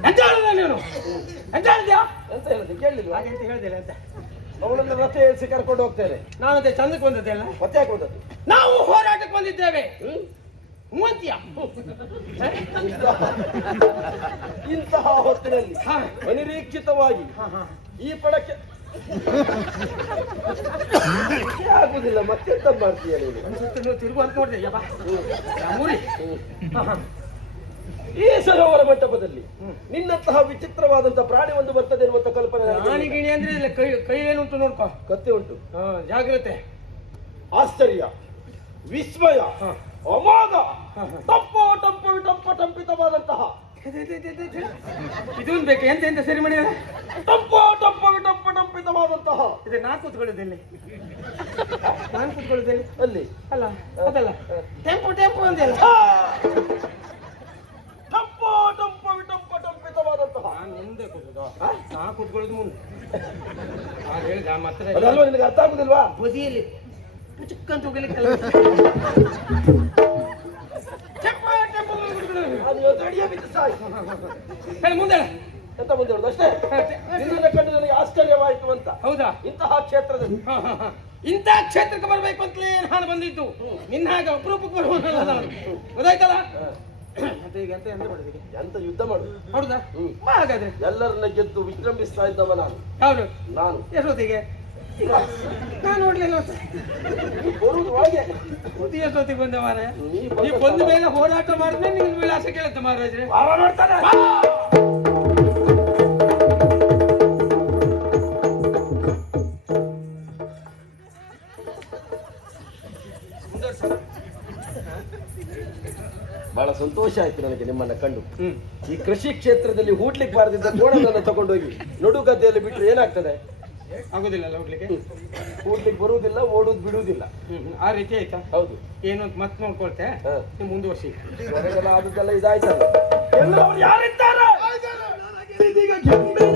ಎಂತ ಹೇಳಿದ ನೀನು? ಎಂತ ಹೇಳಿದ್ಯಾ? ಎಂತ ಹೇಳಿದೆ ಕೇಳಲಿಲ್ಲ. ಹಾಗೆಂತ ಹೇಳ್ದಿಲ್ಲ ಅಂತ. ಅವಳನ್ನ ರಥ ಏರಿಸಿ ಕರ್ಕೊಂಡು ಹೋಗ್ತೇನೆ. ನಾವಂತೆ ಚಂದಕ್ಕೆ ಬಂದದ್ದೆಲ್ಲ. ಮತ್ತೆ ಯಾಕೆ ಹೋದದ್ದು? ನಾವು ಹೋರಾಟಕ್ಕೆ ಬಂದಿದ್ದೇವೆ. ಮೂವತ್ತೀಯ ಇಂತಹ ಹೊತ್ತಿನಲ್ಲಿ ಅನಿರೀಕ್ಷಿತವಾಗಿ ಈ ಪಡಕ್ಕೆ ಆಗುದಿಲ್ಲ. ಮತ್ತೆಂತ ಮಾಡ್ತೀಯ ನೀನು? ತಿರುಗು ಅಂತ ನೋಡಿದೆ. ಈ ಸರೋವರ ಮಂಟಪದಲ್ಲಿ ನಿನ್ನಂತಹ ವಿಚಿತ್ರವಾದಂತಹ ಪ್ರಾಣಿ ಒಂದು ಬರ್ತದೆ ಎನ್ನುವಂತ ಕಲ್ಪನೆ ನನಗೆ ಇಲ್ಲ. ಪ್ರಾಣಿ ಗಿಣಿ ಅಂದ್ರೆ ಇಲ್ಲ, ಕೈ ಕೈ ಏನುಂಟು ನೋಡ್ಕೊ. ಕತ್ತೆ ಉಂಟು. ಜಾಗ್ರತೆ. ಆಶ್ಚರ್ಯ, ವಿಸ್ಮಯ, ಅಮೋಘ, ಟಂಪಿತವಾದಂತಹ ಇದೊಂದು ಬೇಕು. ಎಂತ ಎಂತ ಸರಿ ಮಾಡಿದ ಟಂಪಿತವಾದಂತಹ ಇದೆ. ನಾನು ಕೂತ್ಕೊಳ್ಳೋದಿಲ್ಲಿ, ನಾನು ಕೂತ್ಕೊಳ್ಳೋದಿಲ್ಲಿ ಅಲ್ಲಿ ಅಲ್ಲ ಅದಲ್ಲ, ಟೆಂಪೋ ಟೆಂಪೋ ಅಂದೆಲ್ಲ. ಟಂಪಿತವಾದಂತಹ ನಾನು ಮುಂದೆ ಕೂತುದು, ನಾ ಕೂತ್ಕೊಳ್ಳೋದು ಮುಂದೆ. ನಾನು ಹೇಳಿದ ಮಾತ್ರ ಅದಲ್ವಾ ನಿನಗೆ ಅರ್ಥ ಆಗುದಿಲ್ವಾ? ಬದಿಯಲ್ಲಿ ಪುಚಕ್ಕಂತ ಹೋಗಲಿಕ್ಕೆ ನಾನು ಇವತ್ತು ಅಡಿಯ ಬಿದ್ದು ಸಾಯಿ. ಹೇಳಿ ಮುಂದೆ ಹೇಳು. ಎಂತ ಮುಂದೆ ಹೇಳುದು ಅಷ್ಟೇ. ನಿನ್ನನ್ನು ಕಂಡು ನನಗೆ ಆಶ್ಚರ್ಯವಾಯಿತು ಅಂತ. ಹೌದಾ? ಇಂತಹ ಕ್ಷೇತ್ರದಲ್ಲಿ ಇಂಥ ಕ್ಷೇತ್ರಕ್ಕೆ ಬರ್ಬೇಕು ಅಂತಲೇ ನಾನು ಬಂದಿದ್ದು. ನಿನ್ನ ಹಾಗೆ ಅಪರೂಪಕ್ಕೆ ಬರುವಲ್ಲ ನಾನು, ಗೊತ್ತಾಯ್ತಲ್ಲ? ಮತ್ತೆ ಈಗ ಎಂತ ಎಂತ ಮಾಡೋದು? ಎಂತ ಯುದ್ಧ ಮಾಡುದು? ಹೌದಾ? ಹಾಗಾದ್ರೆ ಎಲ್ಲರನ್ನ ಗೆದ್ದು ವಿಜೃಂಭಿಸ್ತಾ ಇದ್ದವ ನಾನು. ಹೌದು. ನಾನು ಎಷ್ಟೊತ್ತಿಗೆ? ನಾನು ನೋಡ್ಲಿಲ್ಲ. ಬರುವುದು ಒಳಗೆ. ಎಷ್ಟೊತ್ತಿಗೆ ಬಂದೆ ಮಾರಾಯ? ನೀ ನೀವು ಬಂದ ಮೇಲೆ ಹೋರಾಟ ಮಾಡಿದ್ರೆ ನಿಮ್ಗೆ ವಿಳಾಸ ಕೇಳುತ್ತೆ ಮಹಾರಾಜ್ರೆ. ನೋಡ್ತಾನೆ. ಬಹಳ ಸಂತೋಷ ಆಯ್ತು ನನಗೆ ನಿಮ್ಮನ್ನ ಕಂಡು. ಈ ಕೃಷಿ ಕ್ಷೇತ್ರದಲ್ಲಿ ಹೂಡ್ಲಿಕ್ಕೆ ಬಾರದಿದ್ದ ಕೋಣನನ್ನು ತಗೊಂಡೋಗಿ ನಡುಗದ್ದೆಯಲ್ಲಿ ಬಿಟ್ರೆ ಏನಾಗ್ತದೆ? ಆಗುದಿಲ್ಲ ಹೋಗ್ಲಿಕ್ಕೆ. ಹೂಡ್ಲಿಕ್ಕೆ ಬರುವುದಿಲ್ಲ, ಓಡುದು ಬಿಡುವುದಿಲ್ಲ. ಆ ರೀತಿ ಆಯ್ತಾ? ಹೌದು. ಏನು ಅಂತ ಮತ್ತೆ ನೋಡ್ಕೊಳ್ತೆ. ನೀವು ಮುಂದುವರ್ಸಿ. ಹೊರಗೆಲ್ಲ ಆದದ್ದೆಲ್ಲ ಇದಾಯ್ತಲ್ಲ. ಎಲ್ಲ ಅವ್ರು ಯಾರಿದ್ದಾರೆ? ಇದೀಗ ಕೆಮ್ಮೆಯ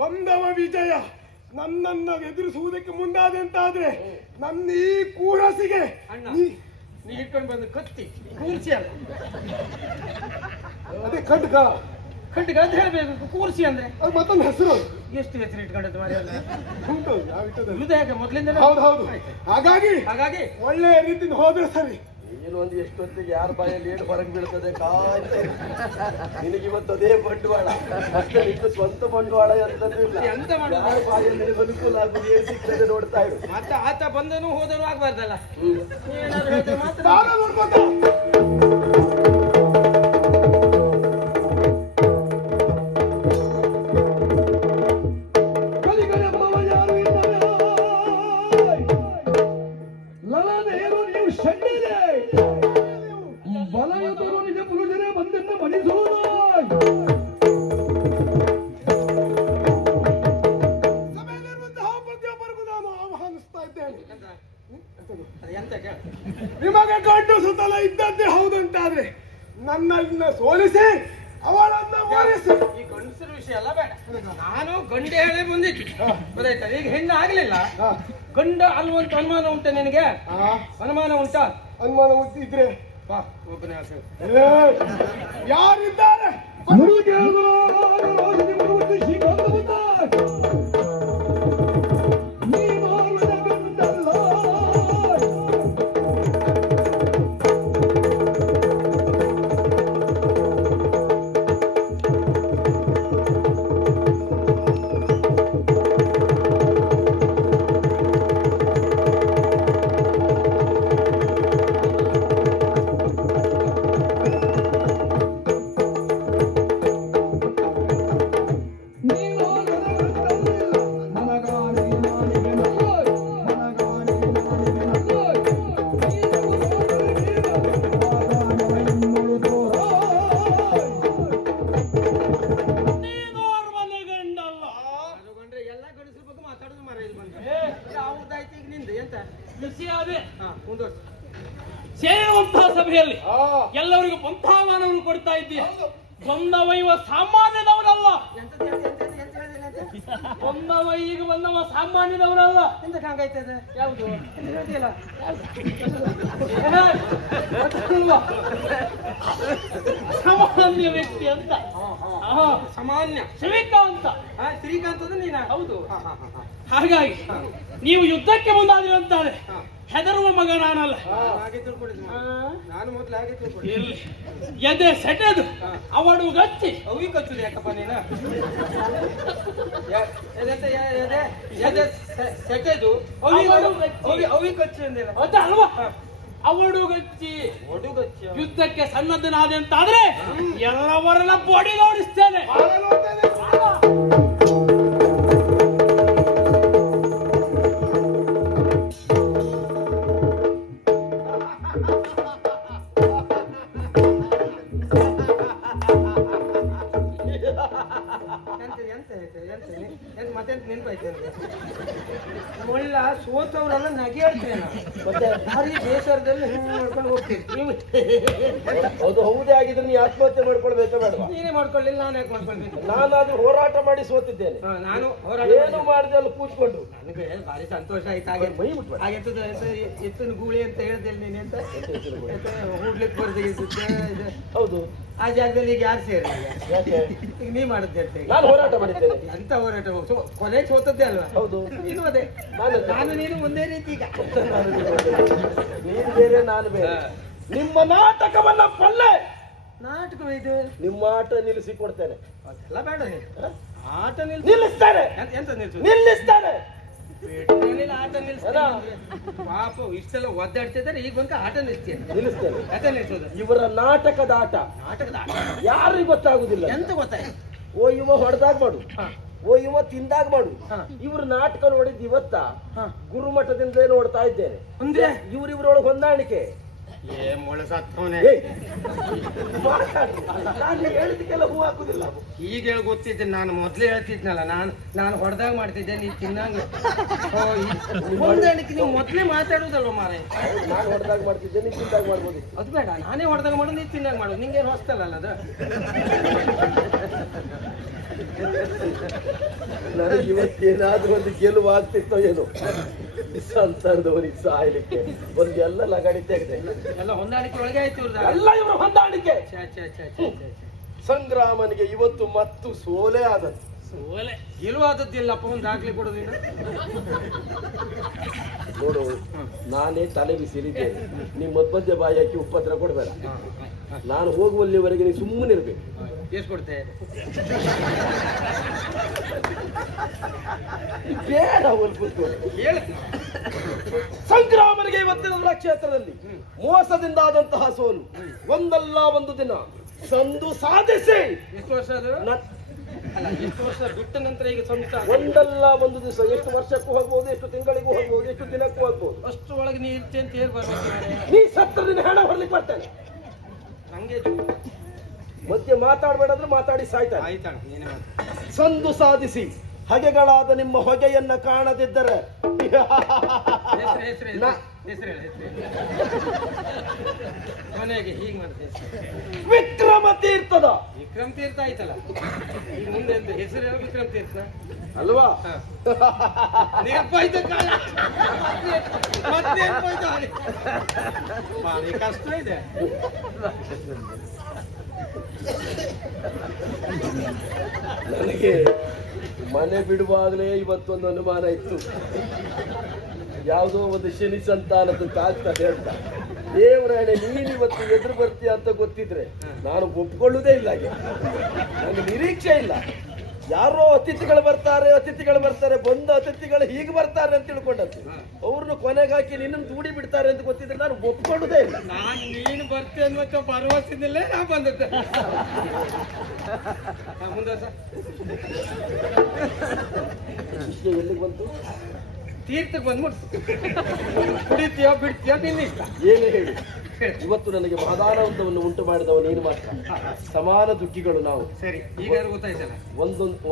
ಬಂದವ ವಿಜಯ ನನ್ನನ್ನ ಎದುರಿಸುವುದಕ್ಕೆ ಮುಂದಾದಂತಾದ್ರೆ ನನ್ನ ಈ ಕೂರಸಿಗೆ ಅಣ್ಣ, ನೀ ಇಟ್ಕೊಂಡು ಬಂದು ಕತ್ತಿ ಕೂರ್ಸಿ ಅಲ್ಲ. ಅದೇ ಖಡ್ಗ ಖಡ್ಗ ಅಂತ ಹೇಳ್ಬೇಕು. ಕೂರ್ಸಿ ಅಂದ್ರೆ ಅದು ಮತ್ತೊಂದು ಹೆಸರು. ಎಷ್ಟು ಹೆಸರು ಇಟ್ಕೊಂಡದ್ದು ಮಾರಿ ಅಲ್ಲ? ಉಂಟು ಯಾವ ಇಟ್ಟದ್ದು? ಇದು ಹೇಗೆ ಮೊದ್ಲಿಂದ? ಹೌದು ಹೌದು. ಹಾಗಾಗಿ ಒಳ್ಳೆಯ ರೀತಿಯಿಂದ ಹೋದ್ರೆ ಸರಿ. ನೀನು ಒಂದು ಎಷ್ಟೊತ್ತಿಗೆ ಯಾರ ಬಾಯಲ್ಲಿ ಏನು ಹೊರಗೆ ಬೀಳ್ತದೆ ಕಾಯ್ತಾ ಇರು. ನಿನಗೆ ಇವತ್ತು ಅದೇ ಬಂಡವಾಳ. ಅಷ್ಟೇ, ನಿನ್ನ ಸ್ವಂತ ಬಂಡವಾಳ ಎಂತದ್ದು ಇಲ್ಲ. ಎಂತ ಮಾಡುದು? ಯಾರ ಬಾಯಲ್ಲಿ ನಿನಗೆ ಅನುಕೂಲ ಆಗುದು ಏನು ಸಿಗ್ತದೆ ನೋಡ್ತಾ ಇರು. ಮತ್ತೆ ಆತ ಬಂದನು ಹೋದನು ಆಗ್ಬಾರ್ದಲ್ಲ. ಏನಾದ್ರು ಹೇಳಿದ್ರೆ ಮಾತ್ರ ನಾನು ನೋಡ್ಕೊಂತ. ಕಲಿಗಳೆಂಬವ ಯಾರು ಇಲ್ಲವೇ? ಲಲನೆಯರು ನೀವು ಷಡ್ಡರೆ ಬಲಯುತರು ನಿಜ ಪುರುಷರೇ ಬಂದನ್ನು ಮಣಿಸುವುದು. ಸಭೆಯಲ್ಲಿರುವಂತಹ ಪ್ರತಿಯೊಬ್ಬರಿಗೂ ನಾನು ಆಹ್ವಾನಿಸ್ತಾ ಇದ್ದೇನೆ. ಎಂತ ಕೇಳ? ನಿಮಗೆ ಗಂಡು ಸುತ್ತಲ ಇದ್ದದ್ದೇ ಹೌದಂತಾದ್ರೆ ನನ್ನನ್ನ ಸೋಲಿಸಿ ಅವಳನ್ನ ಓಡಿಸಿ. ಈ ಗಂಡಸರ ವಿಷಯ ಎಲ್ಲ ಬೇಡ. ನಾನು ಗಂಡೆ ಹೇಳೇ ಬಂದಿದ್ದು, ಗೊತ್ತಾಯ್ತಾ? ಈಗ ಹೆಣ್ಣು ಆಗ್ಲಿಲ್ಲ, ಗಂಡ ಅಲ್ವಂತ ಅನುಮಾನ ಉಂಟಾ ನಿನಗೆ? ಅನುಮಾನ ಉಂಟಾ? ಅನುಮಾನ ಇದ್ರೆ ಬಾ, ಒಬ್ಬನೇ ಆಸೆ. ಯಾರಿದ್ದಾರೆ? ಸೇರುವಂತಹ ಸಭೆಯಲ್ಲಿ ಎಲ್ಲರಿಗೂ ಪಂಥಾಹ್ವಾನವನ್ನು ಕೊಡ್ತಾ ಇದ್ದೀಯ. ಬಂದವೈವ ಸಾಮಾನ್ಯದವರಲ್ಲ. ಬಂದವೈಗ ಬಂದವ ಸಾಮಾನ್ಯದವರಲ್ಲ. ಎಂತ ಕಾಂಗಾಯ್ತದೆ? ಯಾವುದು ಹೇಳ್ತಿಯಲ್ಲ? ಸಾಮಾನ್ಯ ವ್ಯಕ್ತಿ ಅಂತ. ಸಾಮಾನ್ಯ ಶ್ರೀಕಾಂತ. ಶ್ರೀಕಾಂತದ ನೀನ? ಹೌದು. ಹಾಗಾಗಿ ನೀವು ಯುದ್ಧಕ್ಕೆ ಮುಂದಾದ್ರೆ ಅಂತಾನೆ ಹೆದರುವ ಮಗ ನಾನಲ್ಲ. ಹಾಗೆ ತಿಳ್ಕೊಂಡಿದ್ದು ನಾನು ಮೊದಲು ಹಾಗೆ ತಿಳ್ಕೊಂಡೆ. ಇಲ್ಲಿ ಎದೆ ಸೆಟೆದು ಅವಡು ಗಚ್ಚಿ ಅವಿ ಕಚ್ಚುದು ಯಾಕಪ್ಪ ನೀನು? ಸೆಟೆದು ಅವಿ ಕಚ್ಚು ಅಂದಿಲ್ಲ ಅದ ಅಲ್ವಾ? ಅವಡುಗಚ್ಚಿ ಯುದ್ಧಕ್ಕೆ ಸನ್ನದ್ಧನಾದೆ ಅಂತಾದ್ರೆ ಎಲ್ಲವರನ್ನ ಬಡಿದೋಡಿಸ್ತೇನೆ. ಮತ್ತೆಂತ ನೆನಪಾಯ್ತು ಮುಳ್ಳ ಸೋತವ್ರೆಲ್ಲ ನಗೆ ಹೇಳ್ತೇನೆ ಮತ್ತೆ ಭಾರಿ ಬೇಸರದಲ್ಲಿ ಹಿಂಗೆ ಮಾಡ್ಕೊಂಡು ಹೋಗ್ತೀರಿ ನೀವು. ಹೌದು ಹೌದೇ ಆಗಿದ್ರೆ ನೀ ಆತ್ಮಹತ್ಯೆ ಮಾಡ್ಕೊಳ್ಬೇಕಾ ಬೇಡವಾ? ನೀನೇ ಮಾಡ್ಕೊಳ್ಳಿಲ್ಲ, ನಾನು ಯಾಕೆ ಮಾಡ್ಕೊಳ್ಬೇಕು? ನಾನಾದ್ರೂ ಹೋರಾಟ ಮಾಡಿ ಸೋತಿದ್ದೇನೆ. ನಾನು ಹೋರಾಟ ಏನು ಮಾಡಿದೆ ಅಲ್ಲಿ ಕೂತ್ಕೊಂಡು ನನಗೆ ಭಾರಿ ಸಂತೋಷ ಆಯ್ತು. ಹಾಗೆ ಮೈ ಮುಟ್ಬೇಡ. ಹಾಗೆಂತದ್ದು ಎತ್ತಿನ ಗೂಳಿ ಅಂತ ಹೇಳ್ದೇನೆ ನೀನೆ ಅಂತ ಹೂಡ್ಲಿಕ್ಕೆ ಬರ್ದಿದ್ದೆ. ಹೌದು, ಆ ಜಾಗದಲ್ಲಿ ಈಗ ಯಾರು ಸೇರಿಲ್ಲ. ಯಾಕೆ? ಈಗ ನೀ ಮಾಡಿದ್ದೆ ಅಂತ ಈಗ. ನಾನು ಹೋರಾಟ ಮಾಡಿದ್ದೇನೆ. ಎಂತ ಹೋರಾಟ? ಕೊನೆ ಸೋತದ್ದೇ ಅಲ್ವಾ? ಹೌದು, ನೀನು ಅದೇ, ನಾನು ನೀನು ಒಂದೇ ರೀತಿ ಈಗ. ನೀನು ಬೇರೆ ನಾನು ಬೇರೆ. ನಿಮ್ಮ ನಾಟಕವನ್ನ ಪಲ್ಲೆ ನಾಟಕ ಇದು ನಿಮ್ಮ ಆಟ ನಿಲ್ಲಿಸಿ ಕೊಡ್ತೇನೆ. ಅದೆಲ್ಲ ಬೇಡ ನೀನು. ಆಟ ನಿಲ್ಲಿಸ್ತಾರೆ, ಎಂತ ನಿಲ್ಸು? ನಿಲ್ಲಿಸ್ತಾರೆ. ಆಟ ನಿಲ್ಸ್ತಾರೆ. ಪಾಪ ಇಷ್ಟೆಲ್ಲ ಒದ್ದಾಡ್ತಿದ್ದಾರೆ, ಈಗ ಬಂಕ ಆಟ ನಿಲ್ಸ್ತೀನಿ. ನಿಲ್ಲಿಸ್ತೇನೆ. ಆಟ ನಿಲ್ಸೋದು ಇವರ ನಾಟಕದ ಆಟ ನಾಟಕದ ಆಟ ಯಾರಿಗೂ ಗೊತ್ತಾಗುದಿಲ್ಲ. ಎಂತ ಗೊತ್ತಾಯ್ತು? ಓ ಇವ ಹೊಡೆದಾಗ ಮಾಡು, ಓ ಇವ ತಿಂದಾಗ ಮಾಡು. ಹಾ. ಇವ್ರ ನಾಟಕ ನೋಡಿದ್ ಇವತ್ತ ಹಾ. ಗುರುಮಠದಿಂದಲೇ ನೋಡ್ತಾ ಇದ್ದೇನೆ. ಅಂದ್ರೆ ಇವ್ರಿವ್ರೊಳಗೆ ಹೊಂದಾಣಿಕೆ. ಏ ಮೊಳೆ ಸತ್ತವನೇ. ಏಯ್, ಮಾತಾಡು. ನಾನು ಹೇಳಿದಕ್ಕೆಲ್ಲ ಹೂ ಹಾಕುದಿಲ್ಲ. ಈಗ ಹೇಳಿ ಗೊತ್ತಿದ್ದೆ, ನಾನು ಮೊದ್ಲೇ ಹೇಳ್ತಿದ್ನಲ್ಲ, ನಾನು ಹೊಡೆದಾಗ ಮಾಡ್ತಿದ್ದೆ, ನೀ ತಿನ್ನಂಗ ಹೊಂದಾಣಿಕೆ. ನೀವು ಮೊದ್ಲೇ ಮಾತಾಡುದಲ್ವ ಮಾರೆ? ನಾನು ಹೊಡೆದಾಗ ಮಾಡ್ತಿದ್ದೆ, ನೀನು ತಿಂದಾಗ ಮಾಡ್ಬೋದು. ಅದು ಬೇಡ, ನಾನೇ ಹೊಡೆದಾಗ ಮಾಡೋದು, ನೀ ತಿನ್ನಂಗ ಮಾಡೋದು. ನಿಂಗೇನು ಹೊಸ್ತಲ್ಲ ಅದು. ನನಗೆ ಇವತ್ತೇನಾದ್ರೂ ಒಂದು ಗೆಲುವು ಆಗ್ತಿತ್ತೋ ಏನೋ, ಸಂಸಾರದವರಿಗೆ ಸಾಯ್ಲಿಕ್ಕೆ ಒಂದು ಎಲ್ಲ ಲಗಾಡಿ ತೆಗೆದೆ. ಎಲ್ಲ ಹೊಂದಾಣಿಕೆ ಒಳಗೆ ಆಯ್ತು ಇವ್ರದ್ದು. ಎಲ್ಲ ಇವರ ಹೊಂದಾಣಿಕೆ. ಛೆ, ಛೆ, ಛೆ, ಛೆ, ಛೆ. ಸಂಗ್ರಾಮನಿಗೆ ಇವತ್ತು ಮತ್ತು ಸೋಲೆ ಆದದ್ದು. ಸೋಲೆ ಗೆಲುವಾದದ್ದಿಲ್ಲಪ್ಪ, ಒಂದು ದಾಖಲೆ ಕೊಡೋದಿಲ್ಲ. ನೋಡು, ನಾನೇ ತಲೆ ಬಿಸಿಲಿದ್ದೇನೆ. ನಿಮ್ಮ ಮಧ್ಯ ಬಾಯಿ ಹಾಕಿ ಉಪದ್ರ ಕೊಡ್ಬೇಡ. ನಾನು ಹೋಗುವಲ್ಲಿವರೆಗೆ ನೀವು ಸುಮ್ಮನೆ ಇರ್ಬೇಕು. ಎಷ್ಟು ಕೊಡ್ತೆ? ಬೇಡ ಒಂದು ಕೂತ್ಕೊಂಡು. ಹೇಳ. ಸಂಗ್ರಾಮನಿಗೆ ಇವತ್ತಿನ ಕ್ಷೇತ್ರದಲ್ಲಿ ಮೋಸದಿಂದಾದಂತಹ ಸೋಲು ಒಂದಲ್ಲ ಒಂದು ದಿನ ಸಂದು ಸಾಧಿಸಿ ಎಷ್ಟು ವರ್ಷ ಅದು? ಅಲ್ಲ, ಎಷ್ಟು ವರ್ಷ ಬಿಟ್ಟ ನಂತರ ಈಗ ಸಂಸಾರ? ಒಂದಲ್ಲ ಒಂದು ದಿವಸ. ಎಷ್ಟು ವರ್ಷಕ್ಕೂ ಹೋಗ್ಬೋದು, ಎಷ್ಟು ತಿಂಗಳಿಗೂ ಹೋಗ್ಬೋದು, ಎಷ್ಟು ದಿನಕ್ಕೂ ಹೋಗ್ಬೋದು. ಅಷ್ಟು ಒಳಗೆ ನೀ ಇರ್ತೆ ಅಂತ ಹೇಳಿ ಬರ್ಬೇಕು. ನೀ ಸತ್ರ ದಿನ ಹೆಣ ಹೊರಲಿಕ್ಕೆ ಬರ್ತೇನೆ. ಹಂಗೆ ಮಧ್ಯೆ ಮಾತಾಡಬೇಡಂದ್ರೆ ಮಾತಾಡಿ ಸಾಯ್ತಾನೆ. ಆಯ್ತಾಣ, ನೀನೇ ಮಾಡು. ಸಂದು ಸಾಧಿಸಿ ಹಗೆಗಳಾದ ನಿಮ್ಮ ಹೊಗೆಯನ್ನ ಕಾಣದಿದ್ದರೆ ಹೆಸರು ಕೊನೆಗೆ ಹೀಗೆ ಮಾಡ್ತೇನೆ. ವಿಕ್ರಮ ತೀರ್ಥದ ವಿಕ್ರಮ್ ತೀರ್ಥ ಆಯ್ತಲ್ಲ, ಈಗ ಮುಂದೆ ಎಂತ ಹೆಸರು? ವಿಕ್ರಮ್ ತೀರ್ಥ ಅಲ್ವಾ? ನೆನಪಾಯ್ತು ಕಾಲ, ಮತ್ತೆ ನೆನಪಾಯ್ತು. ಭಾರಿ ಕಷ್ಟ ಇದೆ. ನನಗೆ ಮನೆ ಬಿಡುವಾಗಲೇ ಇವತ್ತೊಂದು ಅನುಮಾನ ಇತ್ತು. ಯಾವುದೋ ಒಂದು ಶನಿ ಸಂತಾನದ ಆಗ್ತದೆ ಅಂತ. ದೇವರಾಣೆ ನೀನು ಇವತ್ತು ಎದುರು ಬರ್ತೀಯ ಅಂತ ಗೊತ್ತಿದ್ರೆ ನಾನು ಒಪ್ಕೊಳ್ಳುವುದೇ ಇಲ್ಲ. ನನಗೆ ನಿರೀಕ್ಷೆ ಇಲ್ಲ. ಯಾರೋ ಅತಿಥಿಗಳು ಬರ್ತಾರೆ, ಬಂದ ಅತಿಥಿಗಳು ಹೀಗೆ ಬರ್ತಾರೆ ಅಂತ ತಿಳ್ಕೊಂಡದ್ದು. ಅವ್ರನ್ನು ಕೊನೆಗೆ ಹಾಕಿ ನಿನ್ನನ್ನು ದೂಡಿ ಬಿಡ್ತಾರೆ ಅಂತ ಗೊತ್ತಿದ್ರೆ ನಾನು ಒಪ್ಕೊಳ್ಳುವುದೇ ಇಲ್ಲ. ನಾನು ನೀನು ಬರ್ತೀಯ ಅನ್ನುವಂತ ಭರವಸೆಯಿಂದಲೇ ನಾ ಬಂದದ್ದು. ಮುಂದೆ ವಿಷಯ ಎಲ್ಲಿಗೆ ಬಂತು? ತೀರ್ಥಕ್ಕೆ ಬಂದ್ಬಿಡ್ತು. ಕುಡಿತೀಯೋ ಬಿಡ್ತೀಯೋ ನಿನ್ನ ಇಷ್ಟ. ಏನೇ ಹೇಳಿ, ಇವತ್ತು ನನಗೆ ಮಹದಾನಂದವನ್ನು ಉಂಟು ಮಾಡಿದವ ನೀನು ಮಾತ್ರ. ಸಮಾನ ದುಃಖಿಗಳು ನಾವು. ಸರಿ, ಈಗ ಗೊತ್ತಾಯ್ತಲ್ಲ.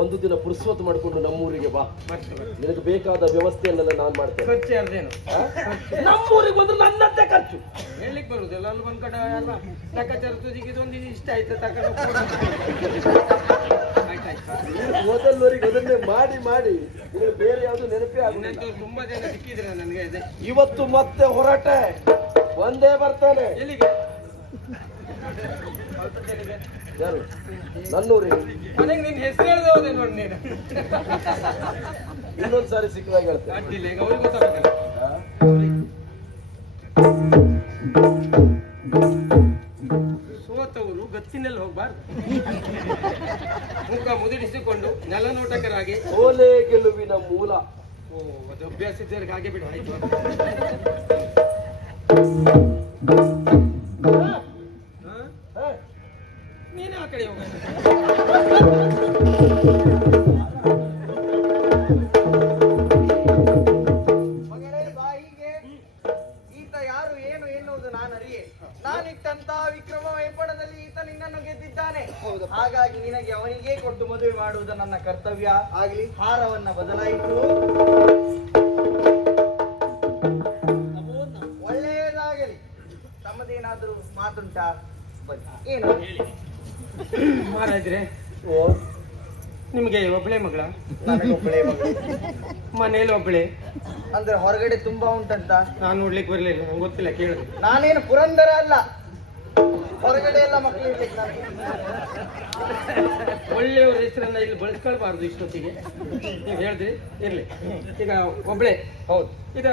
ಒಂದು ದಿನ ಪುರುಷೋತ್ ಮಾಡಿಕೊಂಡು ನಮ್ಮೂರಿಗೆ ಬಾ. ಬರ್ತೀನಿ. ನಿನಗೆ ಬೇಕಾದ ವ್ಯವಸ್ಥೆಯನ್ನೆಲ್ಲ ನಾನು ಮಾಡ್ತೇನೆ. ಖರ್ಚು ಅರ್ಧೇನು? ನಮ್ಮೂರಿಗೆ ಬಂದ್ರೆ ನನ್ನಂತೆ ಖರ್ಚು. ಹೇಳಲಿಕ್ಕೆ ಬರುದಿಲ್ಲ, ಅಲ್ಲಿ ಒಂದ್ ಕಡೆ ಎಲ್ಲ ಲೆಕ್ಕಾಚಾರ ತುದಿಗೆ ಇದೊಂದು ಇಷ್ಟ ಆಯ್ತು ತಗೊಂಡು ಮೊದಲವರಿಗೆ ಅದನ್ನೇ ಮಾಡಿ ನಿಮಗೆ ಬೇರೆ ಯಾವುದು ನೆನಪೇ ಆಗುದಿಲ್ಲ. ಇನ್ನಂತೂ ತುಂಬಾ ಜನ ಸಿಕ್ಕಿದ್ರೆ ನನಗೆ ಇದೆ. ಇವತ್ತು ಮತ್ತೆ ಹೊರಟೆ ಒಂದೇ ಬರ್ತಾನೆ. ಎಲ್ಲಿಗೆ? ಯಾರು? ನನ್ನೂರಿಗೆ. ಮನೆಗೆ ನಿನ್ನ ಹೆಸರು ಹೇಳ್ದೆ ಹೋದೆ ನೋಡಿ ನೀನು. ಇನ್ನೊಂದ್ಸಾರಿ ಸಿಕ್ಕಿದಾಗ ಹೇಳ್ತೇನೆ. ಅಡ್ಡಿಲ್ಲ, ಈಗ ಅವ್ರಿಗೆ ಗೊತ್ತಾಗಲ್ಲ. ಸೋತವರು ಗತ್ತಿನಲ್ಲಿ ಹೋಗ್ಬಾರ್ದು. ಮುಖ ಮುದುಡಿಸಿಕೊಂಡು ನೆಲ ನೋಟಕರಾಗಿ. ಸೋಲೆ ಗೆಲುವಿನ ಮೂಲ. ಓ, ಅದು ಅಭ್ಯಾಸ ಇದ್ದವ್ರಿಗೆ ಹಾಗೆ ಬಿಡು. ಆಯ್ತು. ನೀನೇ ಆ ಕಡೆ ಹೋಗ. ಮಗಳೇ ಬಾಯಿಗೆ ಈತ ಯಾರು ಏನು ಎನ್ನುವುದು ನಾನು ಅರಿಯೆ. ನಾನಿಟ್ಟಂತ ವಿಕ್ರಮ ವೈಪಣದಲ್ಲಿ ಈತ ನಿನ್ನನ್ನು ಗೆದ್ದಿದ್ದಾನೆ. ಹಾಗಾಗಿ ನಿನಗೆ ಅವನಿಗೆ ಕೊಟ್ಟು ಮದುವೆ ಮಾಡುವುದು ನನ್ನ ಕರ್ತವ್ಯ. ಆಗ್ಲಿ, ಹಾರವನ್ನ ಬದಲಾಯಿತು. ಒಳ್ಳೆಯದಾಗಲಿ. ತಮ್ಮದೇನಾದ್ರೂ ಮಾತುಂಟಾ? ಬನ್ನಿ. ಏನು ಮಹಾರಾಜ್ರೆ, ಓ, ನಿಮಗೆ ಒಬ್ಬಳೇ ಮಗಳ? ನನಗೊಬ್ಬಳೇ ಮಗಳು. ಮನೇಲಿ ಒಬ್ಬಳೇ? ಅಂದ್ರೆ ಹೊರಗಡೆ ತುಂಬಾ ಉಂಟಂತ? ನಾನು ನೋಡ್ಲಿಕ್ಕೆ ಬರ್ಲಿಲ್ಲ, ನಂಗೆ ಗೊತ್ತಿಲ್ಲ, ಕೇಳಿದೆ. ನಾನೇನು ಪುರಂದರ ಅಲ್ಲ, ಹೊರಗಡೆ ಎಲ್ಲ ಮಕ್ಕಳು ಇರ್ಲಿಕ್ಕೆ ನನಗೆ. ಒಳ್ಳೆಯವ್ರ ಹೆಸರನ್ನ ಇಲ್ಲಿ ಬಳಸ್ಕೊಳ್ಬಾರ್ದು ಇಷ್ಟೊತ್ತಿಗೆ. ನೀವು ಹೇಳಿದ್ರಿ, ಇರ್ಲಿ. ಈಗ ಒಬ್ಳೆ? ಹೌದು. ಈಗ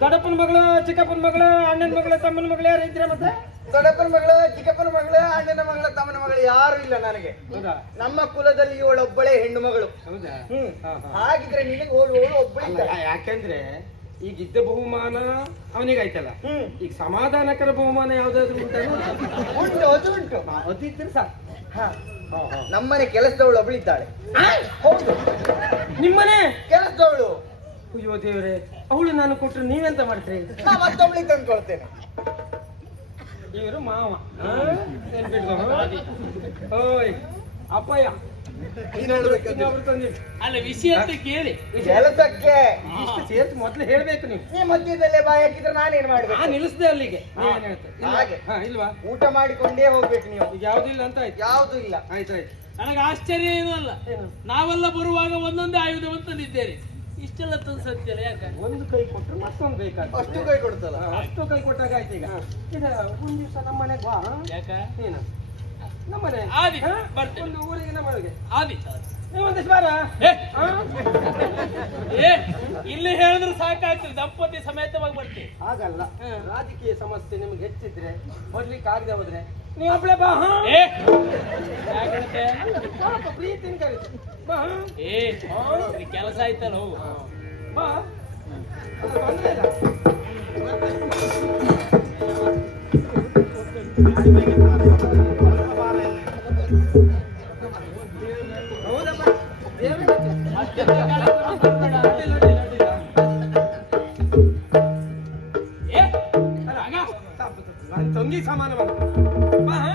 ದೊಡ್ಡಪ್ಪನ ಮಗಳು, ಚಿಕ್ಕಪ್ಪನ ಮಗಳು, ಅಣ್ಣನ ಮಗಳು, ತಮ್ಮನ ಮಗಳು ಯಾರು ಇದ್ದೀರಾ ಮತ್ತೆ? ದೊಡ್ಡಪ್ಪನ ಮಗಳು, ಚಿಕ್ಕಪ್ಪನ ಮಗಳು, ಅಣ್ಣನ ಮಗಳು, ತಮ್ಮನ ಮಗಳು ಯಾರು ಇಲ್ಲ ನನಗೆ. ಹೌದಾ? ನಮ್ಮ ಕುಲದಲ್ಲಿ ಇವಳೊಬ್ಬಳೇ ಹೆಣ್ಣು ಮಗಳು. ಹೌದಾ? ಹ್ಮ್. ಹಾ, ಹಾ. ಹಾಗಿದ್ರೆ ನಿನಗೆ ಹೋಳು ಒಬ್ಬಳಿದ್ದಾಳೆ. ಅಲ್ಲ, ಯಾಕಂದ್ರೆ ಈಗ ಇದ್ದ ಬಹುಮಾನ ಅವನಿಗಾಯ್ತಲ್ಲ. ಹ್ಮ್. ಈಗ ಸಮಾಧಾನಕರ ಬಹುಮಾನ ಯಾವ್ದಾದ್ರು ಉಂಟಲ್ಲ? ಉಂಟು, ಅದು ಉಂಟು. ಅದಿದ್ರೆ ಸಾಕು. ಹಾ. ನಮ್ಮನೆ ಕೆಲಸದವಳು ಒಬ್ಬಳಿದ್ದಾಳೆ. ಹೌದು, ನಿಮ್ಮನೆ ಕೆಲಸದವಳು. ಅಯ್ಯೋ ದೇವ್ರೆ, ಅವಳು ನಾನು ಕೊಟ್ರೆ ನೀವೆಂತ ಮಾಡ್ತೀರಿ? ನಾ ಮತ್ತೊಬ್ಳಿಗೆ ತಂದ್ಕೊಳ್ತೇನೆ. ಇವರು ಮಾವ. ನೆನ್ಪಿಟ್ಕೊ. ಓಯ್ ಅಪ್ಪಯ್ಯ, ಇನ್ನೊಬ್ರು ತಂದಿದ್ದು. ಅಲ್ಲ ವಿಷಯ ಅಂತ ಕೇಳಿ. ಕೆಲಸಕ್ಕೆ ಇಷ್ಟು ಸೇರ್ತು ಮೊದ್ಲು ಹೇಳ್ಬೇಕು ನೀವು. ನೀ ಮಧ್ಯದಲ್ಲೇ ಬಾಯಿ ಹಾಕಿದ್ರೆ ನಾನೇನ್ ಮಾಡ್ಬೇಕು? ನಿಲ್ಲಿಸ್ದೆ ಅಲ್ಲಿಗೆ. ನೀವೇನ್ ಹೇಳ್ತೀರಿ? ಇಲ್ವಾ? ಹಾಗೆ. ಹಾ, ಇಲ್ವಾ? ಊಟ ಮಾಡಿಕೊಂಡೇ ಹೋಗ್ಬೇಕು ನೀವು. ಈಗ ಯಾವ್ದಿಲ್ಲ ಅಂತ ಆಯ್ತು. ಯಾವ್ದು ಇಲ್ಲ. ಆಯ್ತಾಯ್ತು. ನನಗೆ ಆಶ್ಚರ್ಯ ಏನೂ ಅಲ್ಲ. ಏನು? ನಾವೆಲ್ಲ ಬರುವಾಗ ಒಂದೊಂದೇ ಆಯುಧವನ್ನು ತಂದಿದ್ದೇನೆ. ಇಷ್ಟೆಲ್ಲ ತಂದು ಸತ್ಯಲ್ಲ ಯಾಕೆ? ಒಂದು ಕೈ ಕೊಟ್ರೆ ಮತ್ತೊಂದು ಬೇಕಾಗ್ತದೆ. ಅಷ್ಟು ಕೈ ಕೊಡ್ತಲ್ಲ. ಅಷ್ಟು ಕೈ ಕೊಟ್ಟಾಗ ಆಯ್ತು. ಈಗ ಈಗ ಒಂದ್ ದಿವಸ ನಮ್ಮ ಮನೆಗೆ ಬಾ. ಯಾಕ? ಏನು ನಮ್ಮನೆ? ಆದಿ, ಹಾ? ಬರ್ತೇನೆ. ಒಂದು ಊರಿಗೆ ನಮ್ಮನೆಗೆ ಆದಿ. ನೀವೊಂದಿಷ್ಟು ಬಾರ. ಏ, ಹಾ? ಏ, ಇಲ್ಲಿ ಹೇಳಿದ್ರೆ ಸಾಕಾಗ್ತದೆ, ದಂಪತಿ ಸಮೇತವಾಗಿ ಬರ್ತೀವಿ. ಹಾಗಲ್ಲ, ರಾಜಕೀಯ ಸಮಸ್ಯೆ ನಿಮ್ಗೆ ಹೆಚ್ಚಿದ್ರೆ ಬರ್ಲಿಕ್ಕೆ ಆಗದೆ ಹೋದ್ರೆ ನೀವು ಒಬ್ಳೆ ಬಾ. ಹಾ? ಏ, ಯಾಕಂತೆ? ಪಾಪ ಪ್ರೀತಿನ ಕರೀತೆ. ಬಾ. ಏ, ನಿನ್ ಕೆಲಸ ಆಯ್ತಲ್ಲ, ಹೋಗು. ಬಾ. ಅದು ತೊಂದ್ರೆ ಇಲ್ಲ. ಹೌದಪ್ಪ, ದೇವ್ರಿಗೆ ಅಷ್ಟೇ ಬೇಕಾದ್ರೆ ಬರ್ಬೇಡ. ಅಡ್ಡಿಲ್ಲ, ಅಡ್ಡಿಲ್ಲ, ಅಡ್ಡಿಲ್ಲ. ಏ, ಆಗ ನನ್ನ ತಂಗಿ ಸಮಾನ ಬಾ. ಹಾ?